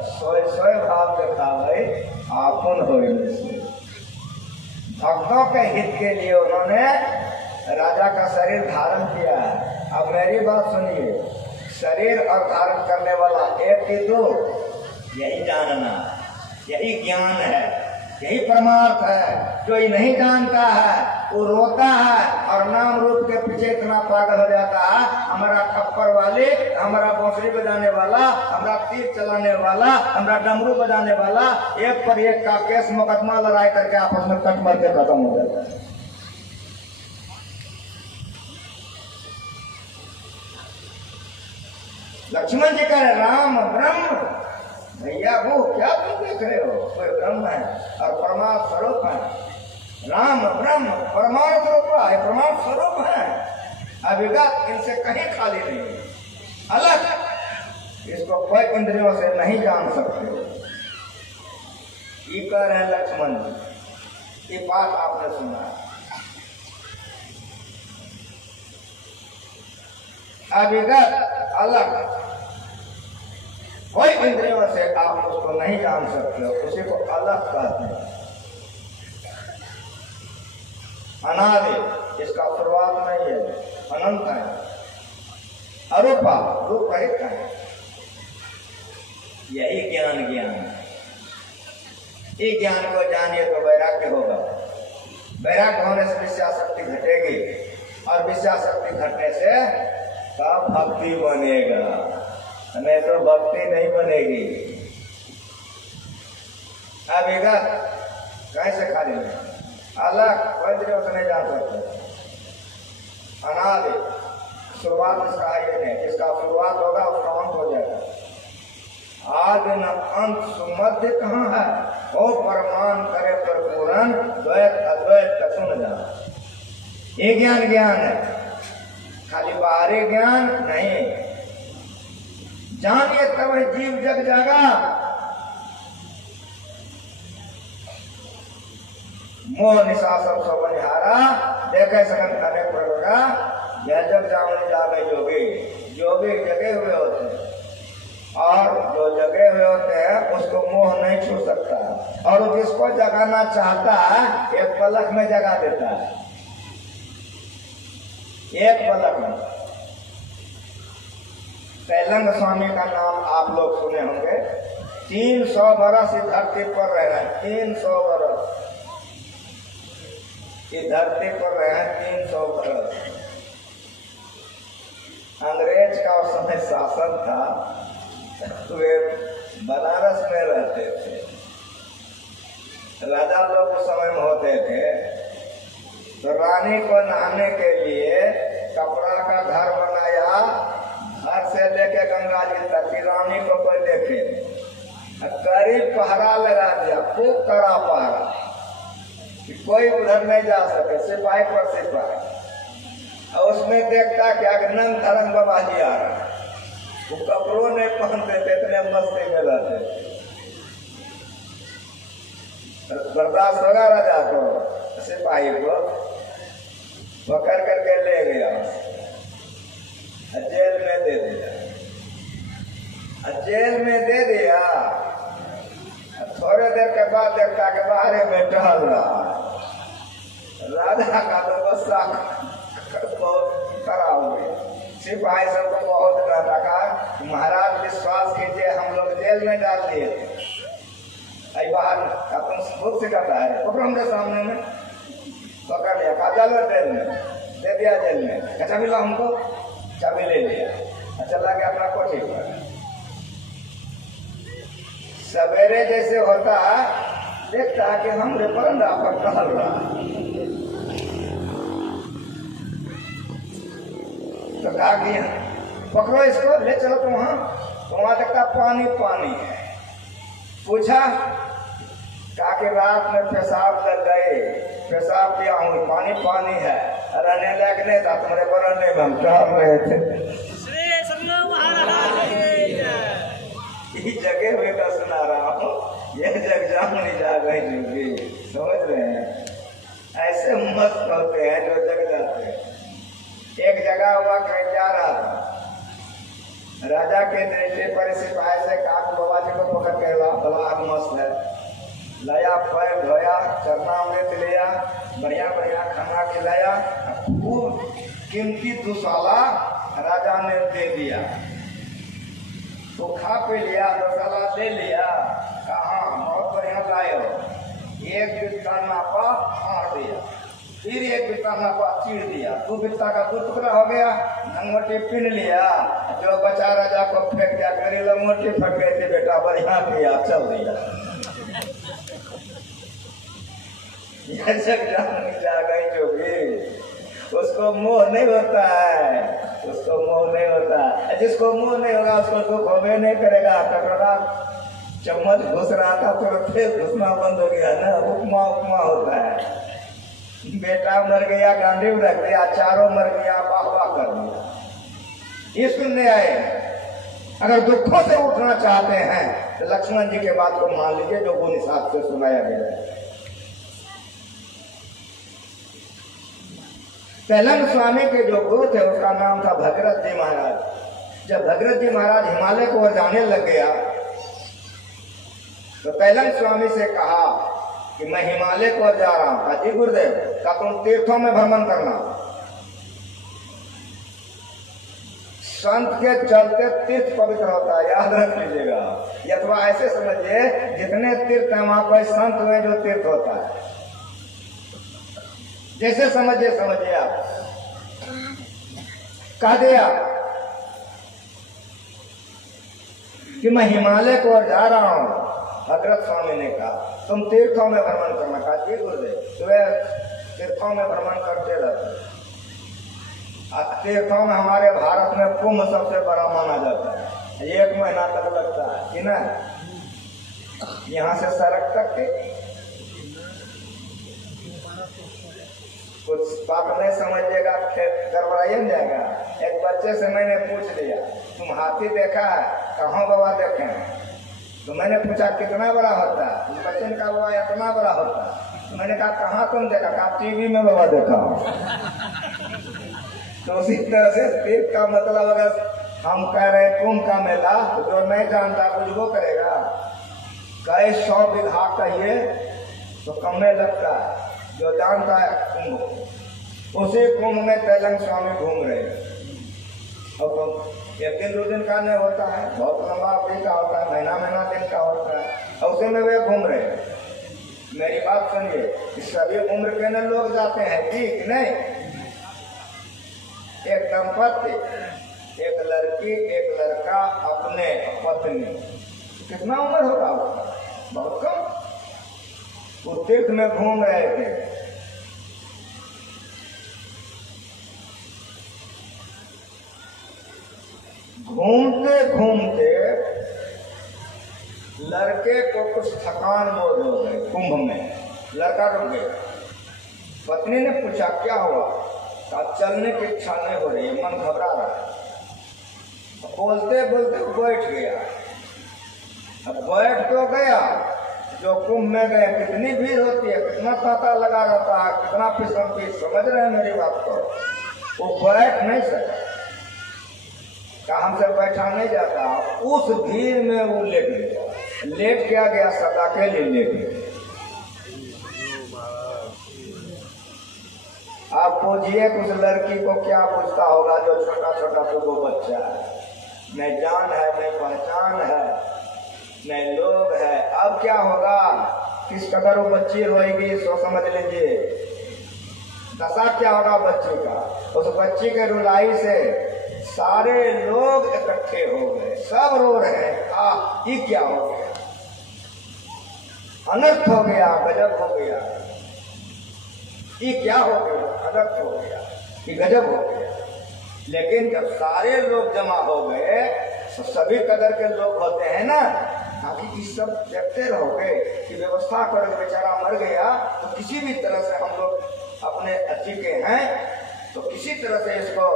सोय सोय भाव दिखावे आपन होय। भक्तों के हित के लिए उन्होंने राजा का शरीर धारण किया। अब मेरी बात सुनिए, शरीर और धारण करने वाला एक ही दो, यही जानना, यही ज्ञान है, यही परमार्थ है। जो ये नहीं जानता है वो रोता है और नाम रूप के पीछे इतना पागल हो जाता है। हमारा खप्पर वाले, हमारा बांसुरी बजाने वाला, हमारा तीर चलाने वाला, हमारा डमरू बजाने वाला, एक पर एक का केस मुकदमा लड़ाई करके आपस में कट मर के खत्म हो जाता है। लक्ष्मण जी कह रहे राम ब्रह्म, भैया वो क्या तुम देख रहे हो? कोई ब्रह्म है और परमात्मा स्वरूप है। राम ब्रह्म परमात्मा स्वरूप है, परमात्मा स्वरूप है, अविगत, इनसे कहीं खाली नहीं, अलग, इसको कोई इंद्रियों से नहीं जान सकते। ये कह रहे हैं लक्ष्मण जी, ये बात आपने सुना। अविगत, अलग, कोई इंद्रियों से आप उसको नहीं जान सकते, उसी को अलग कहते हैं। अनादि, इसका शुरुआत नहीं है, अनंत है, अरूपा, रूप रहित है। यही ज्ञान ज्ञान है। इस ज्ञान को जानिए तो वैराग्य होगा। वैराग्य होने से विषया शक्ति घटेगी और विषया शक्ति घटने से तब भक्ति बनेगा, नहीं तो भक्ति नहीं बनेगी। अविगत कैसे खाली नहीं, अलग, कोई इंद्रियों से नहीं जान सकते। अनादि, शुरुआत इसका ये नहीं, जिसका शुरुआत होगा उसका अंत हो जाएगा। आदि न अंत सुमध्य कहाँ है? ओ परमान करे परिपूर्ण, द्वैत अद्वैत कथुन जान। ये ज्ञान ज्ञान है, खाली बाहरी ज्ञान नहीं। जानिए तब जीव जग जागा। मोह निशा सब सो बनिहारा, देखे सकन करे प्रगा, यह जग जावने जागे जोगी। जोगी जगे हुए होते हैं और जो जगे हुए होते हैं उसको मोह नहीं छू सकता, और जिसको जगाना चाहता है एक पलक में जगा देता है, एक पलक में। कैलंग स्वामी का नाम आप लोग सुने होंगे। 300 बरस इस धरती पर रह रहे हैं, 300 बरस इस धरती पर रहे हैं, 300 बरस। अंग्रेज का उस समय शासन था, तो वे बनारस में रहते थे। राजा लोग उस समय में होते थे, तो रानी को नहाने के लिए कपड़ा का घर बनाया, घर से लेके गंगा जी तक की रानी को कोई देखे, करीब पहरा लगा दिया, खूब कड़ा पहरा कि कोई उधर नहीं जा सके, सिपाही पर सिपाही। और उसमें देखता क्या नंद धरन बाबा जी आ रहा, वो कपड़ों नहीं पहनते थे, इतने मस्ती में रहते थे। बर्दाश्त होगा राजा को, सिपाही को पकड़ करके ले गया, जेल में दे दिया। जेल में दे दिया, थोड़े देर के बाद देखता कि बाहर में टहल रहा। राजा का तो गुस्सा बहुत करा हुए, सिपाही सबको बहुत डरा था। महाराज विश्वास कीजिए, हम लोग जेल में डाल दिए थे। बाहर अपन खुद से करता है, पकड़ो हमरे सामने में, पकड़ लिया, कहा चलो जेल में, दे दिया जेल में। अच्छा मिला हमको, चाबी ले लिया, चला गया अपना कोठी पर। सवेरे जैसे होता देखता कि हमरे बरंडा पर टहल रहा, तो कहा कि पकड़ो इसको, ले चलो तो वहां देखता पानी पानी है। पूछा, कहा कि रात में पेशाब कर गए, पेशाब किया हूँ, पानी पानी है, रहने लायक नहीं था, तुम्हारे बरंडे में हम टहल रहे थे। इस जगह हुए का सुना रहा हूँ, यह जग जामनी जा गई जोगी। समझ रहे हैं? ऐसे मस्त होते हैं जो जग जाते हैं। के दृष्टि पर सिपाही से कहा कि बाबा जी को पकड़ के ला, बड़ा आग मस्त है। लाया, पैर धोया, चरणामृत लिया, बढ़िया बढ़िया खाना खिलाया, खूब कीमती दुशाला राजा ने दे दिया। तो खा पी लिया, दुशाला ले लिया, कहा बहुत बढ़िया लाए हो। एक बिस्ता नापा, फाड़ दिया, फिर एक बिस्ता नापा, चीर दिया, 2 बिस्ता का 2 टुकड़ा हो गया। लंगोटी पिन लिया, जो बचा राजा को फेंक दिया, करी लंगोटी फट गई थी, बेटा बढ़िया किया, चल दिया। जा गई जोगी, उसको मोह नहीं होता है, उसको मोह नहीं होता। जिसको मोह नहीं होगा उसको दुख होवे नहीं करेगा। कटोरा चम्मच घुस रहा था तो फिर घुसना बंद हो गया ना, उपमा उपमा होता है। बेटा मर गया, गांधी रख दिया, चारों मर गया, वाह वाह कर दिया। ये सुनने आए। अगर दुखों से उठना चाहते हैं तो लक्ष्मण जी के बात को मान लीजिए जो गुण हिसाब से सुनाया गया है। तेलंग स्वामी के जो गुरु थे उसका नाम था भगीरथ जी महाराज। जब भगीरथ जी महाराज हिमालय को ओर जाने लग गया तो तेलंग स्वामी से कहा कि मैं हिमालय को ओर जा रहा हूं। कहा जी गुरुदेव, का तुम तीर्थों में भ्रमण करना। संत के चलते तीर्थ पवित्र होता है, याद रख लीजिएगा। अथवा ऐसे समझिए जितने तीर्थ हैं वहां कोई संत हुए जो तीर्थ होता है, जैसे समझिए आप। कह दिया कि मैं हिमालय को ओर जा रहा हूं। भगीरथ स्वामी ने कहा तुम तीर्थों में भ्रमण करना। कहा जी गुरुदेव, तुम्हें तीर्थों में भ्रमण करते रहते। तीर्थों में हमारे भारत में कुंभ सबसे बड़ा माना जाता है, 1 महीना तक लगता है कि ना, यहाँ से सड़क तक के कुछ बात नहीं समझिएगा, गड़बड़ाइए न जाएगा। एक बच्चे से मैंने पूछ लिया तुम हाथी देखा है? कहाँ बाबा देखे हैं? तो मैंने पूछा कितना बड़ा होता है? बच्चे ने कहा बाबा इतना बड़ा होता है। तो मैंने कहा कहाँ तुम देखा? कहा टीवी में बाबा देखा हो। तो उसी तरह से तीर्थ का मतलब अगर हम कह रहे कुंभ का मेला, तो जो नहीं जानता कुछ वो करेगा। कई 100 बीघा कहिए तो कम में लगता है, जो जानता है कुंभ। उसी कुंभ में तेलंग स्वामी घूम रहे हैं। और तो 1 दिन 2 दिन का नहीं होता है, बहुत लंबा अवधि का होता है, महीना दिन का होता है। और उसी में वे घूम रहे हैं। मेरी बात सुनिए, सभी उम्र के न लोग जाते हैं ठीक नहीं। एक दंपति, एक लड़की, एक लड़का, अपने पत्नी, कितना उम्र होगा उसका? बहुत कम। वो तीर्थ में घूम रहे थे। घूमते घूमते लड़के को कुछ थकान बोध हो गई कुंभ में। लड़का रुक गया। पत्नी ने पूछा क्या हुआ? कहा चलने की इच्छा नहीं हो रही है, मन घबरा रहा है। बोलते बोलते बैठ गया। अब बैठ तो गया, जो कुंभ में गए कितनी भीड़ होती है, कितना तांता लगा रहता है, कितना फिसलती, समझ रहे हैं मेरी बात को? वो बैठ नहीं सकता, हमसे बैठा नहीं जाता। उस भीड़ में वो लेट गया। लेट क्या गया? सदा के लिए लेट गया। आप पूछिए उस लड़की को क्या पूछता होगा जो छोटा छोटा तो बच्चा है, नहीं जान है, नहीं पहचान है, नहीं लोग है। अब क्या होगा? किस कदर वो बच्ची रोएगी सो समझ लीजिए। दशा क्या होगा बच्ची का? उस बच्ची के रुलाई से सारे लोग इकट्ठे हो गए, सब रो रहे हैं। ये क्या हो गया? अनर्थ हो गया, गजब हो गया। ये क्या हो गया? अनर्थ हो गया, ये गजब हो गया। लेकिन जब सारे लोग जमा हो गए तो सभी कदर के लोग होते हैं ना, ताकि इस सब देखते रहोगे कि व्यवस्था कर बेचारा मर गया तो किसी भी तरह से हम लोग अपने अच्छी के हैं तो किसी तरह से इसको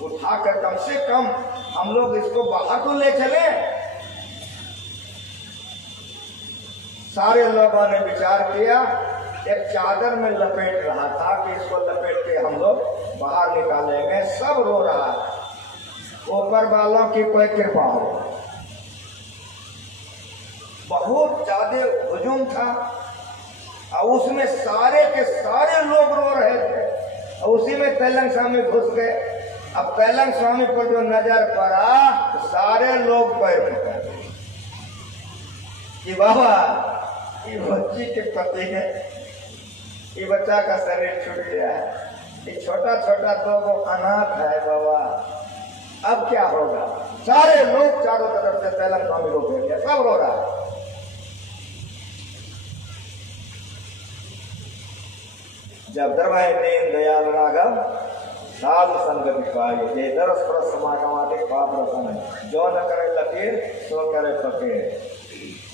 उठाकर कम से कम हम लोग इसको बाहर तो ले चले। सारे लोगों ने विचार किया, एक चादर में लपेट रहा था कि इसको लपेट के हम लोग बाहर निकालेंगे। सब रो रहा है। ऊपर वालों की कोई कृपा हो। बहुत ज्यादा हुजूम था और उसमें सारे के सारे लोग रो रहे थे और उसी में तेलंग स्वामी घुस गए। अब तेलंग स्वामी पर जो नजर पड़ा तो सारे लोग पैर पकड़ गए कि बाबा ये बच्ची के पति है, ये बच्चा का शरीर छूट गया है, ये छोटा छोटा तो वो अनाथ है बाबा, अब क्या होगा। सारे लोग चारों तरफ से तेलंग स्वामी को घेर लिया, सब रो रहा है। जब दरबार दीन दयाल राघव साधु संगत पाए जे दरस पर समागमाते पाप रसन जो न करे लकीर सो करे फकीर।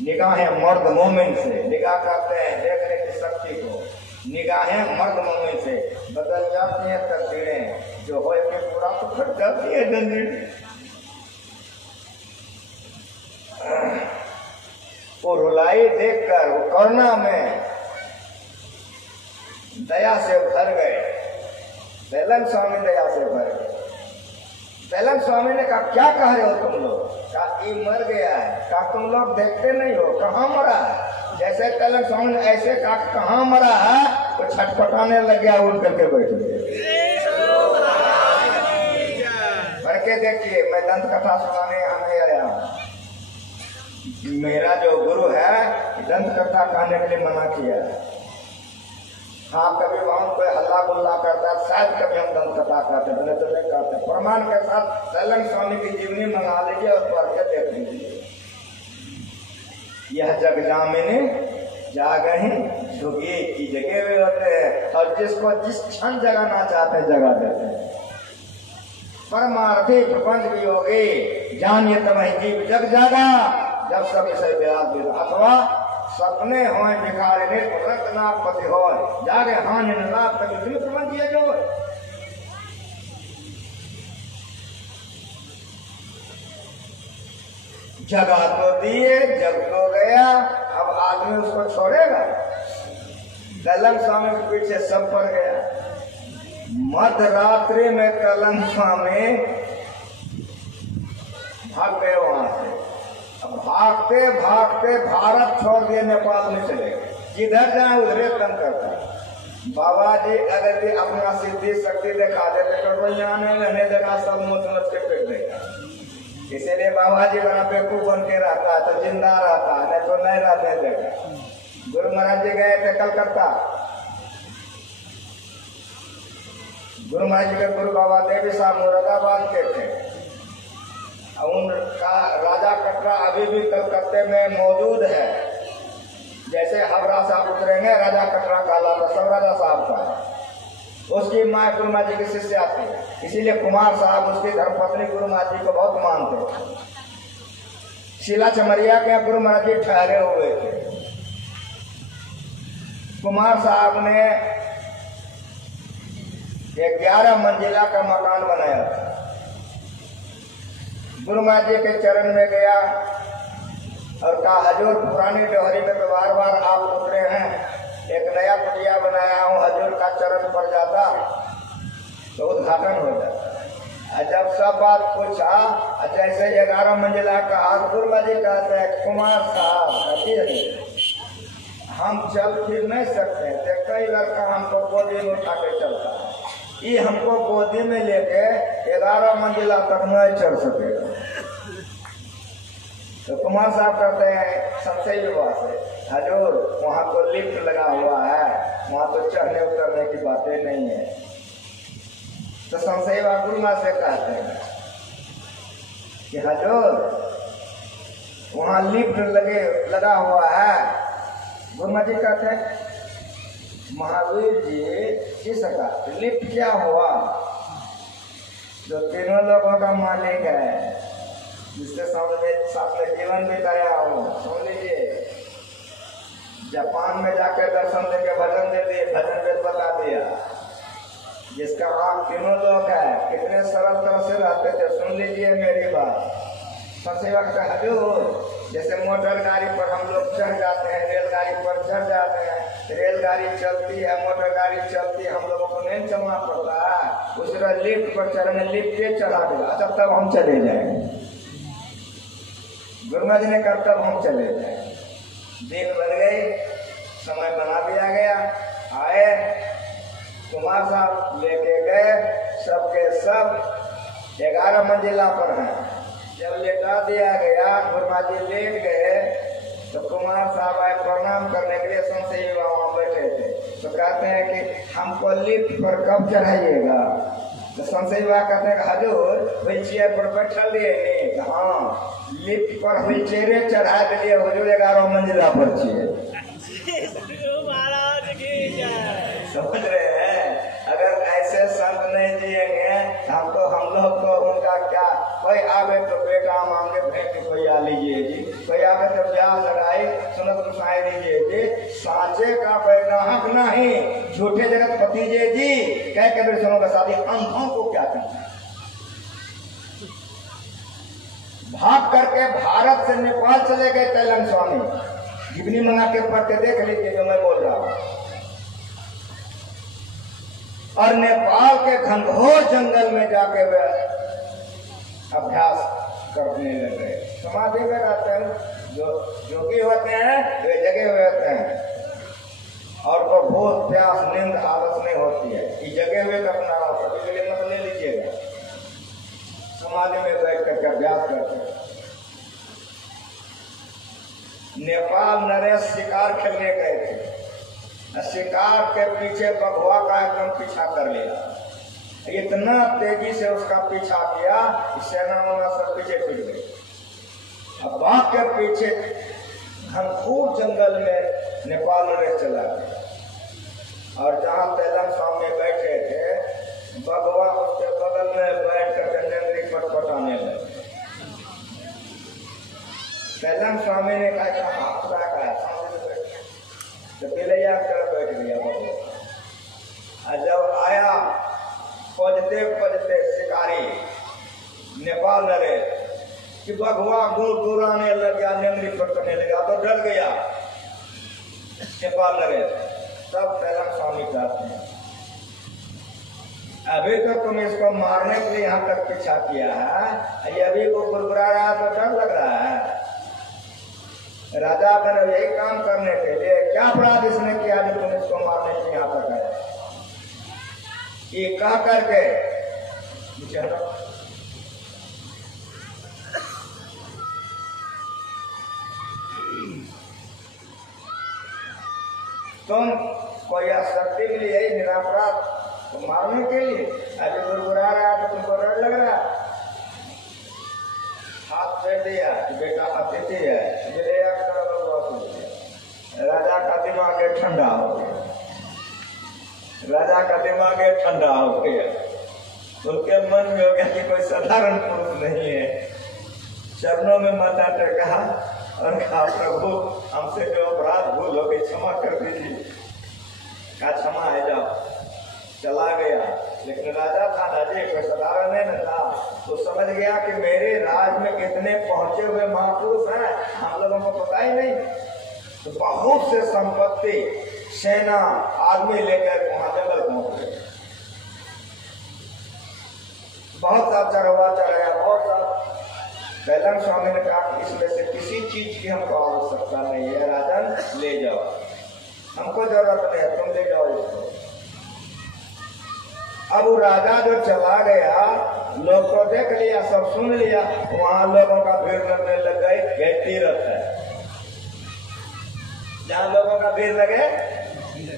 निगाहें मर्द मोमिन से, निगाह करते हैं देखने की शक्ति को, निगाहें मर्द मोमिन से बदल जाती हैं तकदीरें, जो हो के पूरा तो फट जाती है जंजीर। वो रुलाई देखकर वो करुणा में दया से भर गए। तेलंग स्वामी दया से भर गए। तेलंग स्वामी ने कहा क्या कह रहे हो तुम लोग? कहा ये मर गया है। कहा तुम लोग देखते नहीं हो, कहाँ मरा है? जैसे तेलंग स्वामी ने ऐसे कहा कहाँ मरा है तो छटपटाने लग गया, उड़ करके बैठ गए। भर के देखिए, मैं दंत कथा सुनाने यहाँ नहीं आया। मेरा जो गुरु है दंत कथा कहने के लिए मना किया। हाँ, कभी वहां कोई हल्ला गुल्ला करता है, शायद कभी हम दंत कथा करते, बोले तो नहीं करते। प्रमाण के साथ तेलंग स्वामी की जीवनी मंगा लीजिए और पढ़ के देख लीजिए। यह जग जामिनी जागही झुकी की जगह हुए होते हैं, और जिसको जिस क्षण जगाना चाहते हैं जगा देते हैं। परमार्थी प्रपंच भी होगी जानिए तब जीव जग जागा, जब सब विषय विराज अथवा सपने हो भिखारी पति हो जागे हानि प्रबंध किया जो। जगा तो दिए, जग तो गया, अब आदमी उसको छोड़ेगा। तेलंग स्वामी के पीछे सब पड़ गया। मध्य रात्रि में तेलंग स्वामी भाग गए वहां से। भागते भागते भारत छोड़ दिए, नेपाल में चले गए। जिधर जाए उधरे तंग करता। बाबा जी अगर भी अपना सिद्धि शक्ति दिखा देते तो जाने रहने देगा, सब मुँह के फेंक देगा। इसीलिए बाबा जी बड़ा बेवकूफ बन के रहता है तो जिंदा रहता है, नहीं तो नहीं रहने देगा। गुरु महाराज जी गए थे कलकत्ता। गुरु महाराज जी के गुरु बाबा देवी साहब मुरादाबाद के थे। उनका राजा कटरा अभी भी कलकत्ते में मौजूद है। जैसे हावड़ा साहब उतरेंगे राजा कटरा का लाला सब राजा साहब का। उसकी माँ गुरु महाराज जी की शिष्या थी, इसीलिए कुमार साहब उसकी धर्मपत्नी गुरु महाराज जी को बहुत मानते। शीला चमरिया के गुरु महाराज जी ठहरे हुए थे। कुमार साहब ने 11 मंजिला का मकान बनाया था। गुरु महाराज जी के चरण में गया और कहा हजूर पुरानी डोहरी में तो बार बार आप उतरे हैं, एक नया कुटिया बनाया हूँ, हजूर का चरण पड़ जाता तो उद्घाटन हो जाता। जब सब बात पूछा, जैसे 11 मंजिला का आज गुरु महाराज जी कहते हैं कुमार साहब हम चल फिर नहीं सकते थे, कई लड़का हमको गोदी में उठा के चलता है, ये हमको गोदी में लेके 11 मंजिला तक नहीं चढ़ सकेगा। तो कुमार साहब कहते हैं संशय युवा से, हजूर वहाँ तो लिफ्ट लगा हुआ है, वहाँ तो चढ़ने उतरने की बातें नहीं है। तो संशय युवा गुरु महाराज से कहते हैं कि हजूर वहाँ लिफ्ट लगा हुआ है। गुरु महाराज जी कहते हैं महावीर जी इसका लिफ्ट क्या हुआ? जो तीनों लोगों का मालिक है, जिसके साथ में जीवन बिताया हूँ, सुन लीजिए। जापान में जाकर दर्शन देके भजन दे दिए, भजन वेद बता दिया। जिसका आँख तीनों लोग है, कितने सरल तरह से रहते थे, सुन लीजिए मेरी बात। सबसे वक्त हजूर जैसे मोटर गाड़ी पर हम लोग चढ़ जाते हैं, रेलगाड़ी पर चढ़ जाते हैं, रेलगाड़ी चलती है, मोटर गाड़ी चलती है, हम लोगों को नहीं चलना पड़ता है। उसका लिफ्ट पर चढ़ने लिफ्ट पे चढ़ा दिया। अच्छा तब हम चले जाएंगे। गुरुमा जी ने कहा तब हम चले जाएंगे। दिन बन गई, समय बना दिया गया। आए कुमार साहब लेके गए, सबके सब 11 मंजिला पर हैं। जब लेटा दिया गया, गुरुमा जी लेट गए तो कुमार साहब आए प्रणाम करने के लिए। संशय वहां बैठे थे तो कहते हैं कि हमको लिफ्ट पर कब चढ़ाइएगा? तो संशय कहते हैं हजूर व्हील चेयर पर बैठल रहिए। हाँ, लिफ्ट पर व्हील चेयर चढ़ा दिए हजूर, 11 मंजिला पर छिए। समझ रहे हैं? अगर ऐसे संत नहीं जिएंगे हम लोग को उनका क्या। कोई आवे तो बेटा मांगे भेंट रुपया लीजिए जी, कोई आवे तो ब्याह लगाई सुनत मुसाई लीजिए जी। साँचे का कोई ग्राहक नहीं, झूठे जगत भतीजे जी कह के फिर सुनो शादी। अंधों को क्या करना? भाग करके भारत से नेपाल चले गए तैलन स्वामी। जीवनी मंगा के पढ़ के देख लीजिए जो मैं बोल रहा हूँ। और नेपाल के घनघोर जंगल में जाके वे अभ्यास करने लगे। समाधि में रहते हैं जो योगी होते हैं, वे जगे हुए होते हैं और को भूत प्यास नींद आलस नहीं होती है। ये जगे हुए का अपना सभी के लिए मत ले लीजिएगा। समाधि में बैठ करके अभ्यास करते हैं। नेपाल नरेश शिकार खेलने गए थे। शिकार के पीछे बघवा का एकदम पीछा कर लिया। इतना तेजी से उसका पीछा किया, सेना वाला सब पीछे छूट गई। अब बाघ के पीछे घनघोर जंगल में नेपाल नरेश चला गया। और जहाँ तैलन स्वामी बैठे थे, बघवा उसके बगल में बैठ कर नेंद्री पटपटाने लगे। तैलन स्वामी ने कहा हाथ रखा तो बिलैया कर बैठ गया बघवा। जब आया खोजते खोजते शिकारी नेपाल नरेश कि बघवा गुड़गुड़ाने लग गया, नेंद्री पटकने लगा तो डर गया नेपाल नरेश। तब तैलन स्वामी कहते हैं अभी तो तुम इसको मारने के लिए यहाँ तक पीछा किया है, ये अभी को गुड़गुड़ा रहा तो डर लग रहा है। राजा बने यही काम करने के लिए, क्या अपराध इसने किया जो तुम इसको मारने के यहाँ तक आए? ये कह करके तुम कोई शक्ति मिली है निरापराध तो मारने के लिए? अभी गुरगुरा रहा है तो तुमको डर लग रहा है? हाथ फेर दिया बेटा अतिथि है, राजा का दिमाग ठंडा हो गया। राजा का दिमाग ठंडा हो गया। उनके मन में हो गया कि कोई साधारण पुरुष नहीं है। चरणों में माथा टेका और कहा प्रभु हमसे जो अपराध भूल हो गई क्षमा कर दीजिए। कहा क्षमा है जाओ। चला गया। लेकिन राजा था ना जी, कोई साधारण नहीं था। तो समझ गया कि मेरे राज में कितने पहुंचे हुए महापुरुष हैं, हम लोगों को पता ही नहीं। तो बहुत से संपत्ति सेना आदमी लेकर वहां जंगल पहुंच गए। बहुत सा चढ़वा चढ़ाया, बहुत सा। तैलन स्वामी ने कहा कि इसमें से किसी चीज की हमको आवश्यकता नहीं है, राजन ले जाओ, हमको जरूरत नहीं है, तुम ले जाओ इसको। अब वो राजा जो चला गया, लोग को देख लिया, सब सुन लिया, वहां लोगों का भीड़ लगने लग गई। ये तीर्थ है, जहाँ लोगों का भीड़ लगे,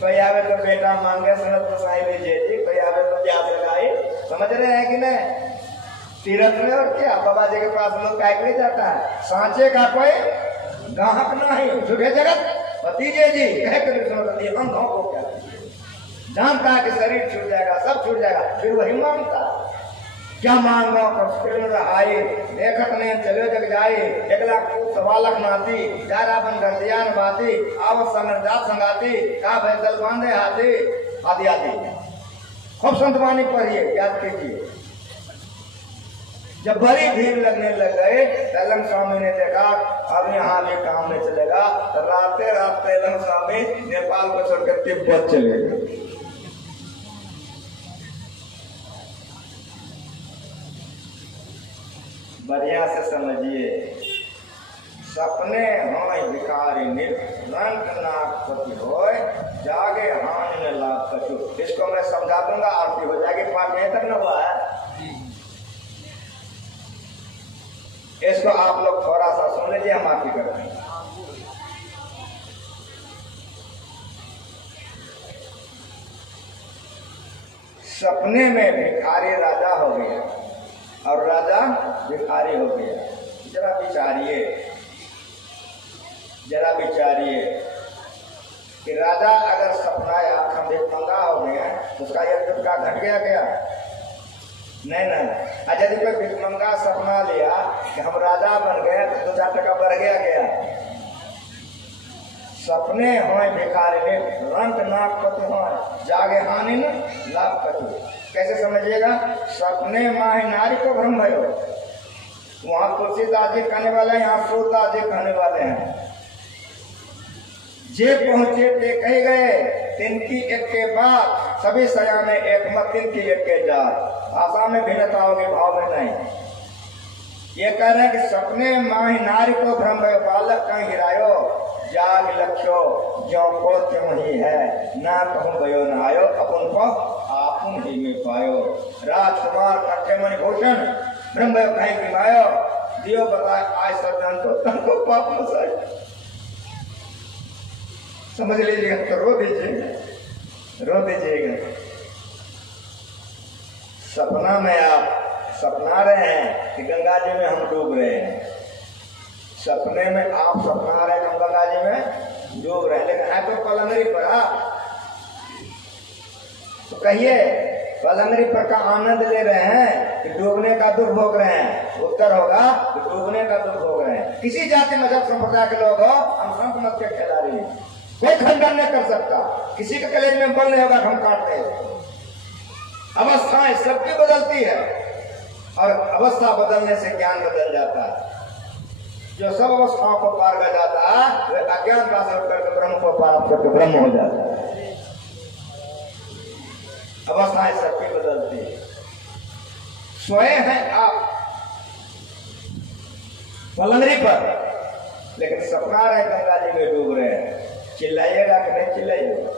कोई आवे तो बेटा मांगे सनत गोसाई लीजिए जी, कोई आवे तो जात लगाई। समझ रहे हैं कि नहीं? तीर्थ में और क्या, बाबा जी के पास लोग काय के जाता है? सांचे का कोई गाहक नहीं, झूठे जगत भतीजे जी कह के अंधों को क्या जानता है कि शरीर छूट जाएगा, सब छूट जाएगा, फिर वही मांगता क्या मांगो? रहाई देखत नहीं चलो जग जाई, 1 लाख 1.25 लाख नाती, 11 बन घर दियान बाती, आवत संग जात संगाती, का भय दल बांधे हाथी, आदि आदि। खूब संतवानी पढ़िए, याद कीजिए। जब बड़ी भीड़ लगने लग गए, तैलन स्वामी ने देखा अब यहाँ भी काम नहीं चलेगा। राते रात तैलन स्वामी नेपाल को छोड़कर तिब्बत चले गए। बढ़िया से समझिए। सपने होय भिखारी निर्रंक नागपति होय, जागे हानि न लाभ कछु। इसको मैं समझा दूंगा, आरती हो जाएगी। पाठ यहीं तक न हुआ है, इसको आप लोग थोड़ा सा सुन लीजिए, हम आरती करते हैं। सपने में भिखारी राजा हो गया और राजा भिखारी हो गया। जरा विचारिए कि राजा अगर सपना या भिखमंगा हो गया तो उसका एक दुख का घट गया क्या? नहीं। यदि कोई भिखमंगा सपना लिया कि हम राजा बन गए तो 2-4 टका बढ़ गया क्या? सपने होय भिखारी ने रंक नागपति होय, जागे हानि न लाभ कछु। कैसे समझिएगा? सपने माही नारी को भ्रम भयो। वहां तुलसीदास जी कहने वाले हैं, यहाँ सूरदास जी कहने वाले हैं। जे पहुंचे ते कहे गए, तिनकी एक के बाद सभी सयाने एक मत, तिनकी एक के जात। भाषा में भिन्नता होगी, भाव में नहीं। ये कह रहे हैं कि सपने माही नारी को भ्रम भयो, बालक कहीं गिरायो, जाग लक्ष्यो जो को त्यों ही है, ना कहूँ भयो न आयो, अपन को आपुन ही में पायो। राजकुमार कंठे मणि भूषण, भ्रम भयो कहीं गिरायो, दियो बताए आय सज्जन तो तनको पाप मसाई। समझ लीजिएगा तो रो दीजिएगा। सपना में आप सपना रहे हैं कि गंगा जी में हम डूब रहे हैं। सपने में आप सपना रहे हैं हम गंगा जी में डूब रहे हैं, लेकिन है तो पलंगरी पर। तो कहिए पलंगरी पर का आनंद ले रहे हैं कि डूबने का दुख भोग रहे हैं? उत्तर होगा कि डूबने का दुख भोग रहे हैं। किसी जाति मजहब संप्रदाय के लोग हो, हम संत मत के खिलाड़ी हैं, कोई खंडन नहीं कर सकता। किसी के कलेज में बल नहीं होगा, हम काटते हैं। अवस्थाएं सबकी बदलती है और अवस्था बदलने से ज्ञान बदल जाता है। जो सब अवस्थाओं को पार कर जाता है वह अज्ञान का असर करके ब्रह्म को प्राप्त करके ब्रह्म हो जाता है। अवस्थाएं सबकी बदलती है। स्वयं है आप पलंगरी पर, लेकिन सपना रहे गंगा जी में डूब रहे हैं। चिल्लाइएगा कि नहीं चिल्लाइएगा?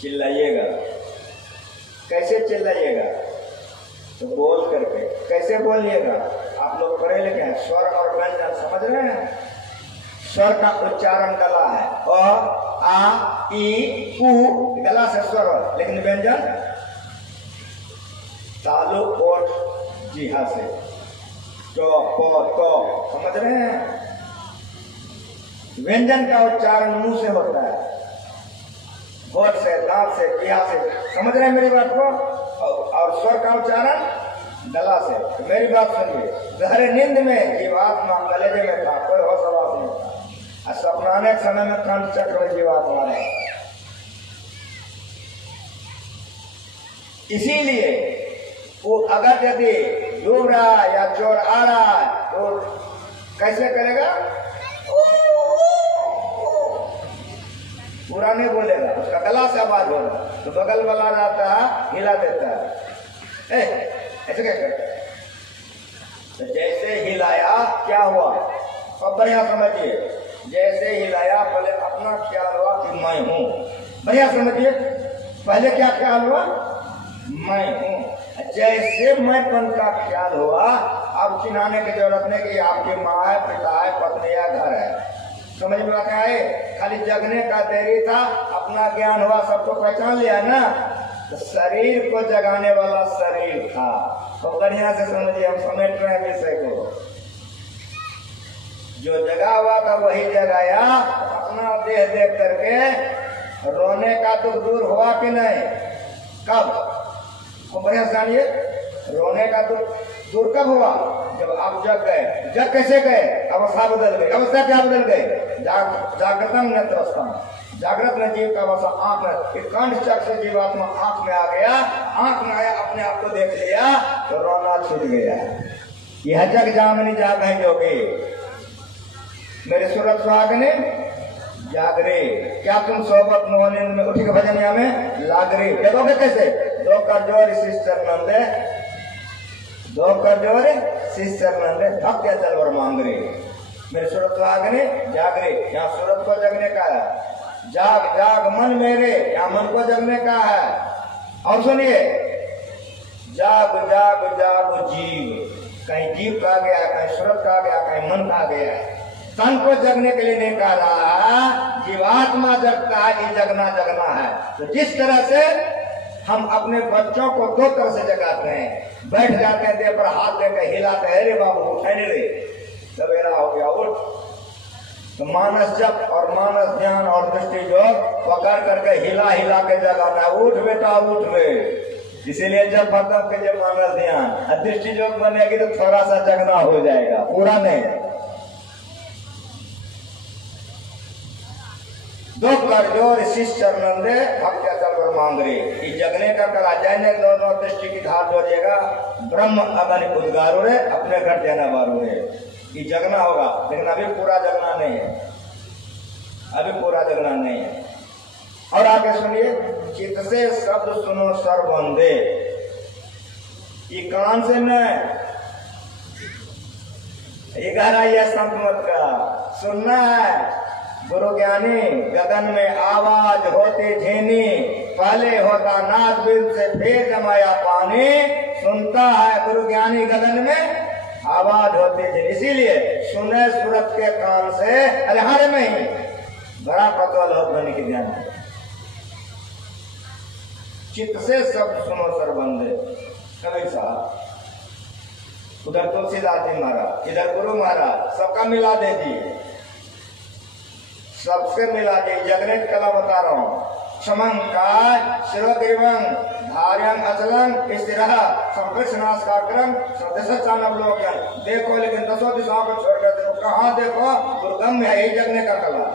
चिल्लाइएगा। कैसे चिल्लाइएगा? तो बोल करके। कैसे बोलिएगा? आप लोग पढ़े लिखे हैं, स्वर और व्यंजन समझ रहे हैं? स्वर का उच्चारण गला है, अ आ ई उ गला से स्वर, लेकिन व्यंजन तालु ओठ जीहा से, तो पो तो, समझ रहे हैं? व्यंजन का उच्चारण मुंह से होता है, होठ से, दांत से, जीहा से। समझ रहे हैं मेरी बात को? और स्वर का उच्चारण गला से। तो मेरी बात सुनिए, गहरे नींद में जीवात्मा कलेजे में था, कोई होश हवास नहीं था। सपनाने के समय में कंठ चक्र में जीवात्मा है। इसीलिए वो अगर यदि डूब रहा है या चोर आ रहा है तो कैसे करेगा? पूरा नहीं बोलेगा, उसका गला से आवाज होगा। तो बगल वाला रहता है, हिला देता है, ऐसे क्या करता है? तो जैसे हिलाया क्या हुआ? अब बढ़िया समझिए, जैसे हिलाया पहले अपना ख्याल हुआ कि मैं हूं। बढ़िया समझिए, पहले क्या ख्याल हुआ? मैं हूं। जैसे मैंपन का ख्याल हुआ, अब चिन्हाने की जरूरत नहीं कि आपकी माँ है, पिता है, पत्नी है, घर है। समझ में आता है? खाली जगने का देरी था, अपना ज्ञान हुआ, सबको पहचान लिया ना। तो शरीर को जगाने वाला शरीर था। तो बढ़िया से समझिए, हम समेट रहे हैं विषय को। जो जगा हुआ था वही जगाया। अपना देह देख करके रोने का दुख दूर हुआ कि नहीं? कब? तो बढ़िया जानिए, रोने का दुख दूर कब हुआ? जब आप जग गए। जग कैसे गए? अवस्था बदल गई। अवस्था क्या बदल गई? जागृतम नेत्रस्थम, जागृत में जीव का अवस्था आंख में, कंठ चक्र से जीवात्मा आंख में आ गया। आंख में आया, अपने आप को देख लिया तो रोना छूट गया। यह जग जामनी जाग है जोगी, मेरे सूरत सुहागने जागरे। क्या तुम सोबत मोहनिंद में उठी के भजनिया में लागरे? देखोगे कैसे? दो कर जोर सिस्टर नंदे दो कर जोरे शीश चरण रे भक्त चल वर मांग रे मेरे सूरत को आगने जाग रे, यहाँ सूरत को जगने का है। जाग जाग मन मेरे, यहाँ मन को जगने का है। और सुनिए, जाग जाग जाग जीव, कहीं जीव का गया, कहीं सूरत का गया, कहीं मन का गया। तन को जगने के लिए नहीं कह रहा, जीवात्मा जगता है, ये जगना जगना है। तो जिस तरह से हम अपने बच्चों को दो तरह से जगाते हैं, बैठ जाते हैं, देह पर हाथ लेकर हिलाते हैं, रे बाबू उठाने रे, सवेरा हो गया उठ। तो मानस जप और मानस ध्यान और दृष्टि योग पकड़ करके हिला हिला के जगाना है, उठ बेटा उठ बे। इसीलिए जब खत्म कीजिए मानस ध्यान, दृष्टि योग बनेगी तो थोड़ा सा जगना हो जाएगा, पूरा नहीं। दो कर जोर शीश चरण दे भक्त चल मांग रे, ये जगने का कला जैने दोनों दृष्टि की धार जोड़िएगा, ब्रह्म अग्नि उद्गारो रे, अपने घर जाना बारू रे, ये जगना होगा। लेकिन अभी पूरा जगना नहीं है, अभी पूरा जगना नहीं है। और आगे सुनिए, चित्त से शब्द सुनो सर्वबंदे, ये कान से न, ये गहराई है संत मत का, सुनना है। गुरु ज्ञानी गगन में आवाज होती झेनी, पहले होता नाद बिंद से फिर जमाया पानी, सुनता है गुरु ज्ञानी गगन में आवाज होती झेनी। इसीलिए सुने सूरत के कान से, अरे हर में ही बड़ा पतवल हो ध्वनि की ध्यान। चित्त से शब्द सुनो सर्वबंदे, कबीर साहब, उधर तुलसीदास जी महाराज, इधर गुरु महाराज, सबका मिला दीजिए, सबसे मिला दे। जगने की कला बता रहा हूँ। क्षमं काय शिरोग्रीवं धार्यं अचलं स्थिरः संप्रेक्षणास्कारं सदसचानवलोकन। देखो लेकिन दसों दिशाओं को छोड़ कर देखो, कहाँ देखो, दुर्गम है, यही जगने का कला।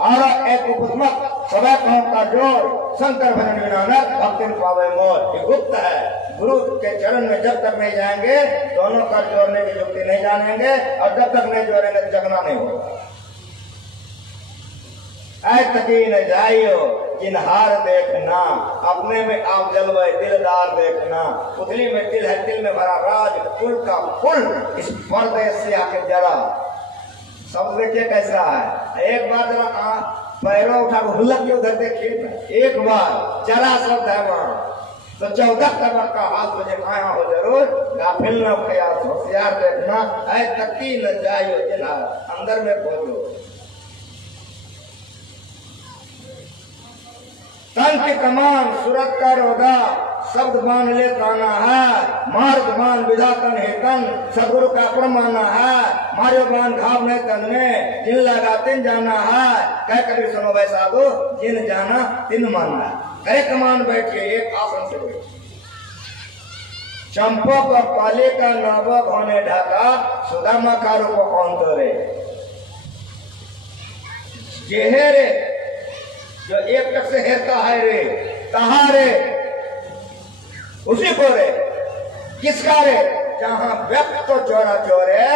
और एक उपस्मक सवै कहों का जोर, शंकर भजन विनानक भक्ति पावे मोर, ये गुप्त है। गुरु के चरण में जब तक नहीं जाएंगे, दोनों का जोड़ने की युक्ति नहीं जानेंगे, और जब तक नहीं जोड़ेंगे जगना नहीं होगा। तकीन जाइयो जिनहार देखना, अपने में आप जलवे दिलदार देखना। पुतली में तिल है, तिल में भरा राज, फूल का फूल, इस पर्दे से आके जरा सब देखिए कैसा है। एक बार जरा पैरों उठा हुलक के उधर देखिए, एक बार जरा शब्द है वहां, तो 14 तबक का हाथ मुझे आया हो जरूर, गाफिल न प्रयास होशियार देखना। तकीन जाइयो जिनहार, अंदर में पहुंचो। तन की कमान सूरत का रोदा, शब्द मान ले ताना है, मार्ग मान विधातन है तन, सदगुरु का प्रमाना है। मारो मान घाव नहीं तन में, जिन लगा तिन जाना है। कह कभी सुनो भाई साधु, जिन जाना तिन मानना। करे कमान बैठिए, एक आसन से बैठिए। चंपो को पाले का नावक होने ढाका, सुदामा कारो को कौन तोरे। जेहेरे जो एक तक से हेरता है रे, कहा रे, उसी को रे, किसका रे, जहां व्यक्त तो चोरा चोरे।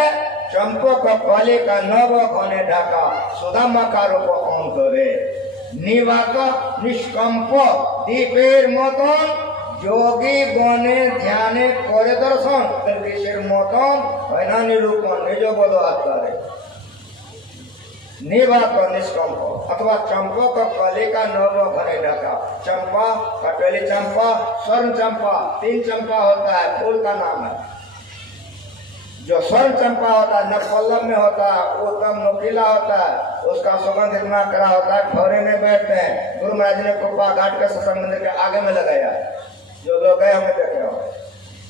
चंपो को पाले का नवक होने ढाका, सुदामा कारो को कौन तोरे। निवाका निष्कंपो दीपेर मतन, जोगी गणे ध्याने करे दर्शन, दर्शेर मतन वैना निरूपण निजो बोलो आत्मारे। निवाक निष्कंप अथवा चंपो का कली का नव भरे ढका। चंपा, कटोली चंपा, स्वर्ण चंपा, 3 चंपा होता है, फूल का नाम है। जो स्वर्ण चंपा होता है, नरपल्लव में होता है, वो एकदम नुकीला होता है, उसका सुगंध इतना कड़ा होता है, भौरे में बैठते हैं। गुरु महाराज ने कृपा घाट के सत्संग मंदिर के आगे में लगाया, जो लोग गए हमें देखे हो,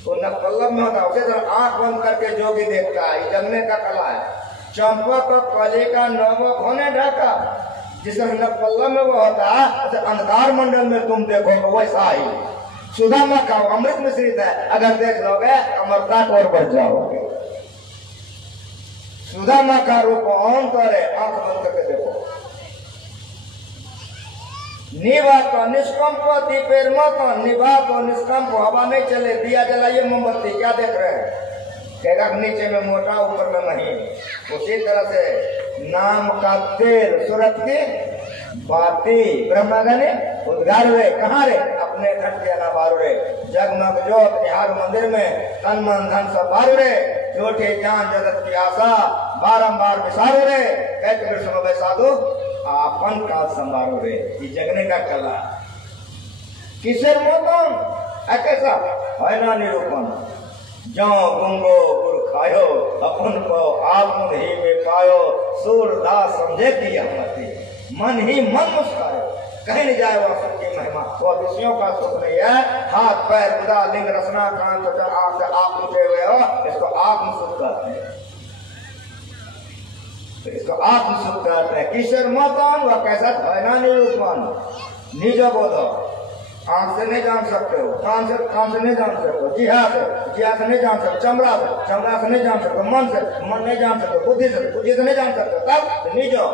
वो नरपल्लव में होता है। उसे तो आंख बंद करके जोगी देखता है, जगने का कला है। चंपा का कली का नवक होने ढका, जिस नरपल्लव में वो होता है, तो अंधकार मंडल में तुम देखोगे वैसा ही। सुदामा का अमृत मिश्रित है, अगर देख लोगे अमरता को और बढ़ जाओगे। सुदामा का रूप ऑन करे, आंख बंद करके देखो। निभा तो निष्कंप दीपेर मत, निभा तो निष्कंप, हवा नहीं चले, दिया जलाइए मोमबत्ती, क्या देख रहे हैं, कहेगा नीचे में मोटा ऊपर में महीन। उसी तरह से नाम का तेल सूरत की बाती, ब्रह्मगने उद्गार रे, कहाँ रे, अपने घट के ना बारू रे, जगमग जोत निहार मंदिर में, तन मन धन सब बारू रे, जोठे जान जगत की आशा बारंबार विसारू रे, कहते फिर सुनो भाई साधु आपन काल संभारो रे, ये जगने का कला किसे मोतन कैसा है ना निरूपण, जो गुंगो गुर खायो अपन को आत्म ही में पायो, सूरदास समझे की अहमति मन ही मन मुस्कायो, कहीं नहीं जाए वह सुख की महिमा, वह विषयों का सुख नहीं है, हाथ पैर गुदा लिंग रचना कान त्वचा आंख से आप उठे हुए हो, इसको आत्म सुख कहते हैं, इसको आत्म सुख कहते हैं। किशोर मतन वह कैसा है ना निरूपण, निज बोधो आंख से नहीं जान सकते हो, कान से नहीं जान सकते हो, जिहा से नहीं जान सकते, चमड़ा से नहीं जान सकते, मन नहीं जान सकते, बुद्धि से नहीं जान सकते, तब निजो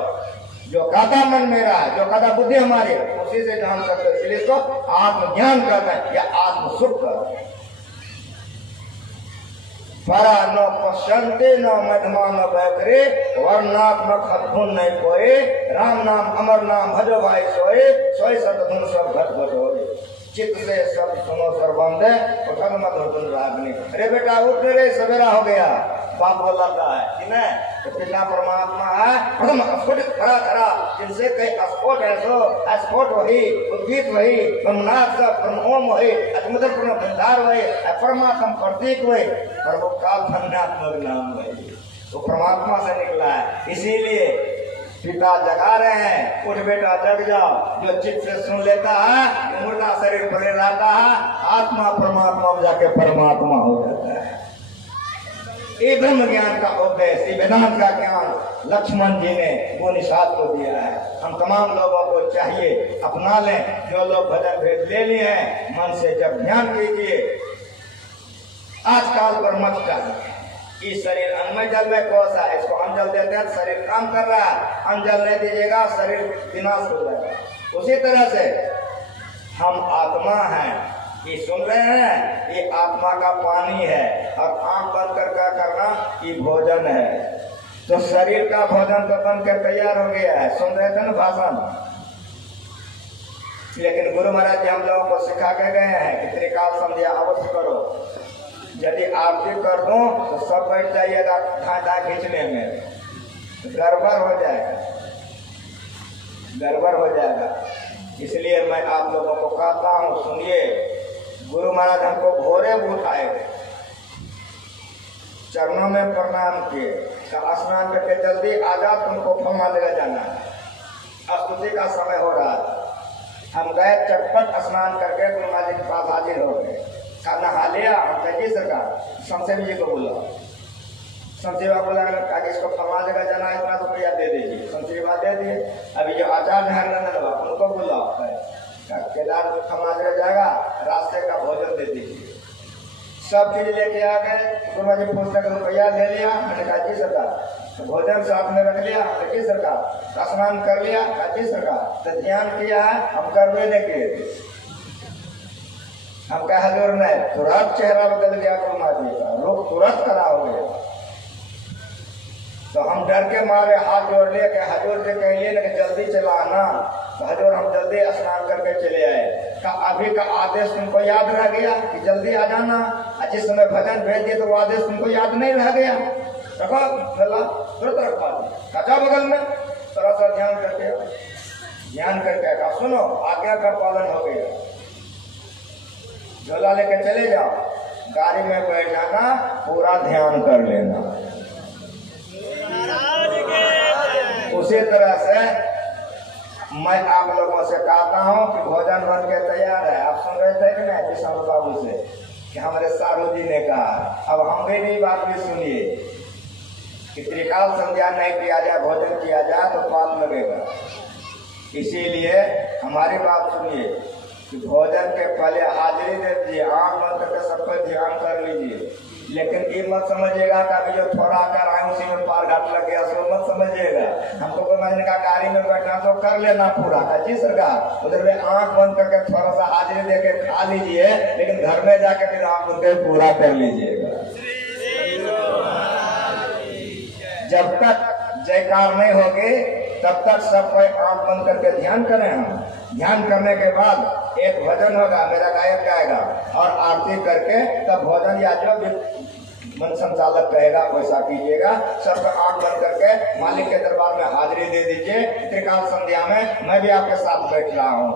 जो कहता मन मेरा है, जो कहता बुद्धि हमारी है, उसी से जान सकते, इसलिए इसको आत्मज्ञान कहते हैं या आत्म सुख कहते हैं। परा न पश्यन्ते न मध्यमा न बैकरे, वर्णात्मक अद्भुत नहीं कोई, राम नाम अमर नाम भजो भाई सोए, सोई सतधुन सब घट घटोए, चित्त से सब सुनो सर्वंदे, उठन मत धुन रागनी। अरे बेटा उठ रे, सवेरा हो गया, बाप बोलाता है कि नहीं, तो पिता परमात्मा है, हम स्फुट खड़ा खड़ा, जिनसे कई स्फोट है सो स्फोट वही, उद्गीत वही, ब्रह्मनाथ का ब्रह्म ओम वही, अजमदर ब्रह्म भंडार वही, परमात्मा प्रतीक वही, पर वो काल धन्यात्मक नाम वही, वो परमात्मा से निकला है। इसीलिए पिता जगा रहे हैं, उठ बेटा जग जाओ, जो चित्त से सुन लेता है मुर्दा शरीर पड़े रहता है, आत्मा परमात्मा में जाके परमात्मा हो जाता है। ये ब्रह्म ज्ञान का उपदेश, ये वेदांत का ज्ञान लक्ष्मण जी ने वो निषाद को दिया है। हम तमाम लोगों को चाहिए अपना लें, जो लोग भजन भेद ले लिए हैं मन से जब ध्यान कीजिए, आजकल पर मत चाहिए, इस शरीर अन्नमय जल में कोसा है, इसको अन्न जल देते हैं शरीर काम कर रहा है, अन्न जल नहीं दीजिएगा शरीर विनाश हो जाएगा। उसी तरह से हम आत्मा हैं, ये सुन रहे हैं, ये आत्मा का पानी है, और आंख बंद कर क्या करना, ये भोजन है, तो शरीर का भोजन तो बनकर तैयार हो गया है, सुन रहे थे ना भाषण। लेकिन गुरु महाराज जी हम लोगों को सिखा के गए हैं कि त्रिकाल संध्या अवश्य करो, यदि आरती कर दूं तो सब बैठ जाइएगा ढांचा खींचने में, गड़बड़ हो जाएगा, गड़बड़ हो जाएगा। इसलिए मैं आप लोगों को कहता हूँ, सुनिए, गुरु महाराज हमको भोरे उठाए, चरणों में प्रणाम किए, स्नान करके जल्दी आजा, तुमको फलना जगह जाना है, स्तुति का समय हो रहा है। हम गए चटपट स्नान करके गुरु महाराज के पास हाजिर हो गए, नहा लिया, हम कहे सरकार शमशेर जी को बोला, शमशेर बाबा बोला कि इसको फलना जगह जाना है, इतना रुपया दे दीजिए, शमशेर बाबा दे दिए। अभी जो आचार्य है उनको बोला केदार फलना जगह जाएगा, रास्ते का भोजन दे दीजिए, सब चीज लेके आ गए। गुरु जी पूछने का रुपया ले लिया, मैंने कहा जी सरकार, तो भोजन साथ में रख लिया, जी सरकार, स्नान कर लिया, जी सरकार, तो ध्यान किया है, हम करवे नहीं किए, हम कहा हजूर ने तुरंत चेहरा बदल गया गुरु महाराज जी का, लोग तुरंत खड़ा हो गए, तो हम डर के मारे हाथ जोड़ लिए कि हजूर से कहिए ना कि जल्दी चला आना, तो हजूर हम जल्दी स्नान करके चले आए। का अभी का आदेश तुमको याद रह गया कि जल्दी आ जाना, जिस समय भजन भेज दिए तो वो आदेश तुमको याद नहीं रह गया, रखो तुरंत रखा कचा बगल में, थोड़ा सा ध्यान करके कहा सुनो आज्ञा का पालन हो गया, झोला लेके चले जाओ, गाड़ी में बैठ जाना, पूरा ध्यान कर लेना। उसी तरह से मैं आप लोगों से कहता हूँ कि भोजन बन के तैयार है। आप सुन रहे थे कि नहीं किसान बाबू से कि हमारे सारू जी ने कहा, अब हम भी नहीं बात भी सुनिए कि त्रिकाल संध्या नहीं किया जाए, भोजन किया जाए तो पाप लगेगा। इसीलिए हमारी बात सुनिए कि भोजन के पहले हाजिरी दे दीजिए, आंख बंद करके सब पर ध्यान कर लीजिए, लेकिन ये मत समझिएगा कि अभी जो थोड़ा कर आए उसी में पार घाट लग गया, सो मत समझिएगा। हमको कोई महीने का गाड़ी में बैठना तो कर लेना पूरा, जी सरकार, उधर में आंख बंद करके थोड़ा सा हाजिरी देके खा लीजिए, लेकिन घर में जाके फिर आंख बंद करके पूरा कर लीजिएगा। जब तक जयकार नहीं होगी तब तक सब कोई आंख बंद करके ध्यान करें हम। ध्यान करने के बाद एक भजन होगा, मेरा गायक गाएगा और आरती करके तब भोजन या जो भी मन संचालक कहेगा पैसा कीजिएगा। सब आंख बंद करके मालिक के दरबार में हाजिरी दे दीजिए। त्रिकाल संध्या में मैं भी आपके साथ बैठ रहा हूँ।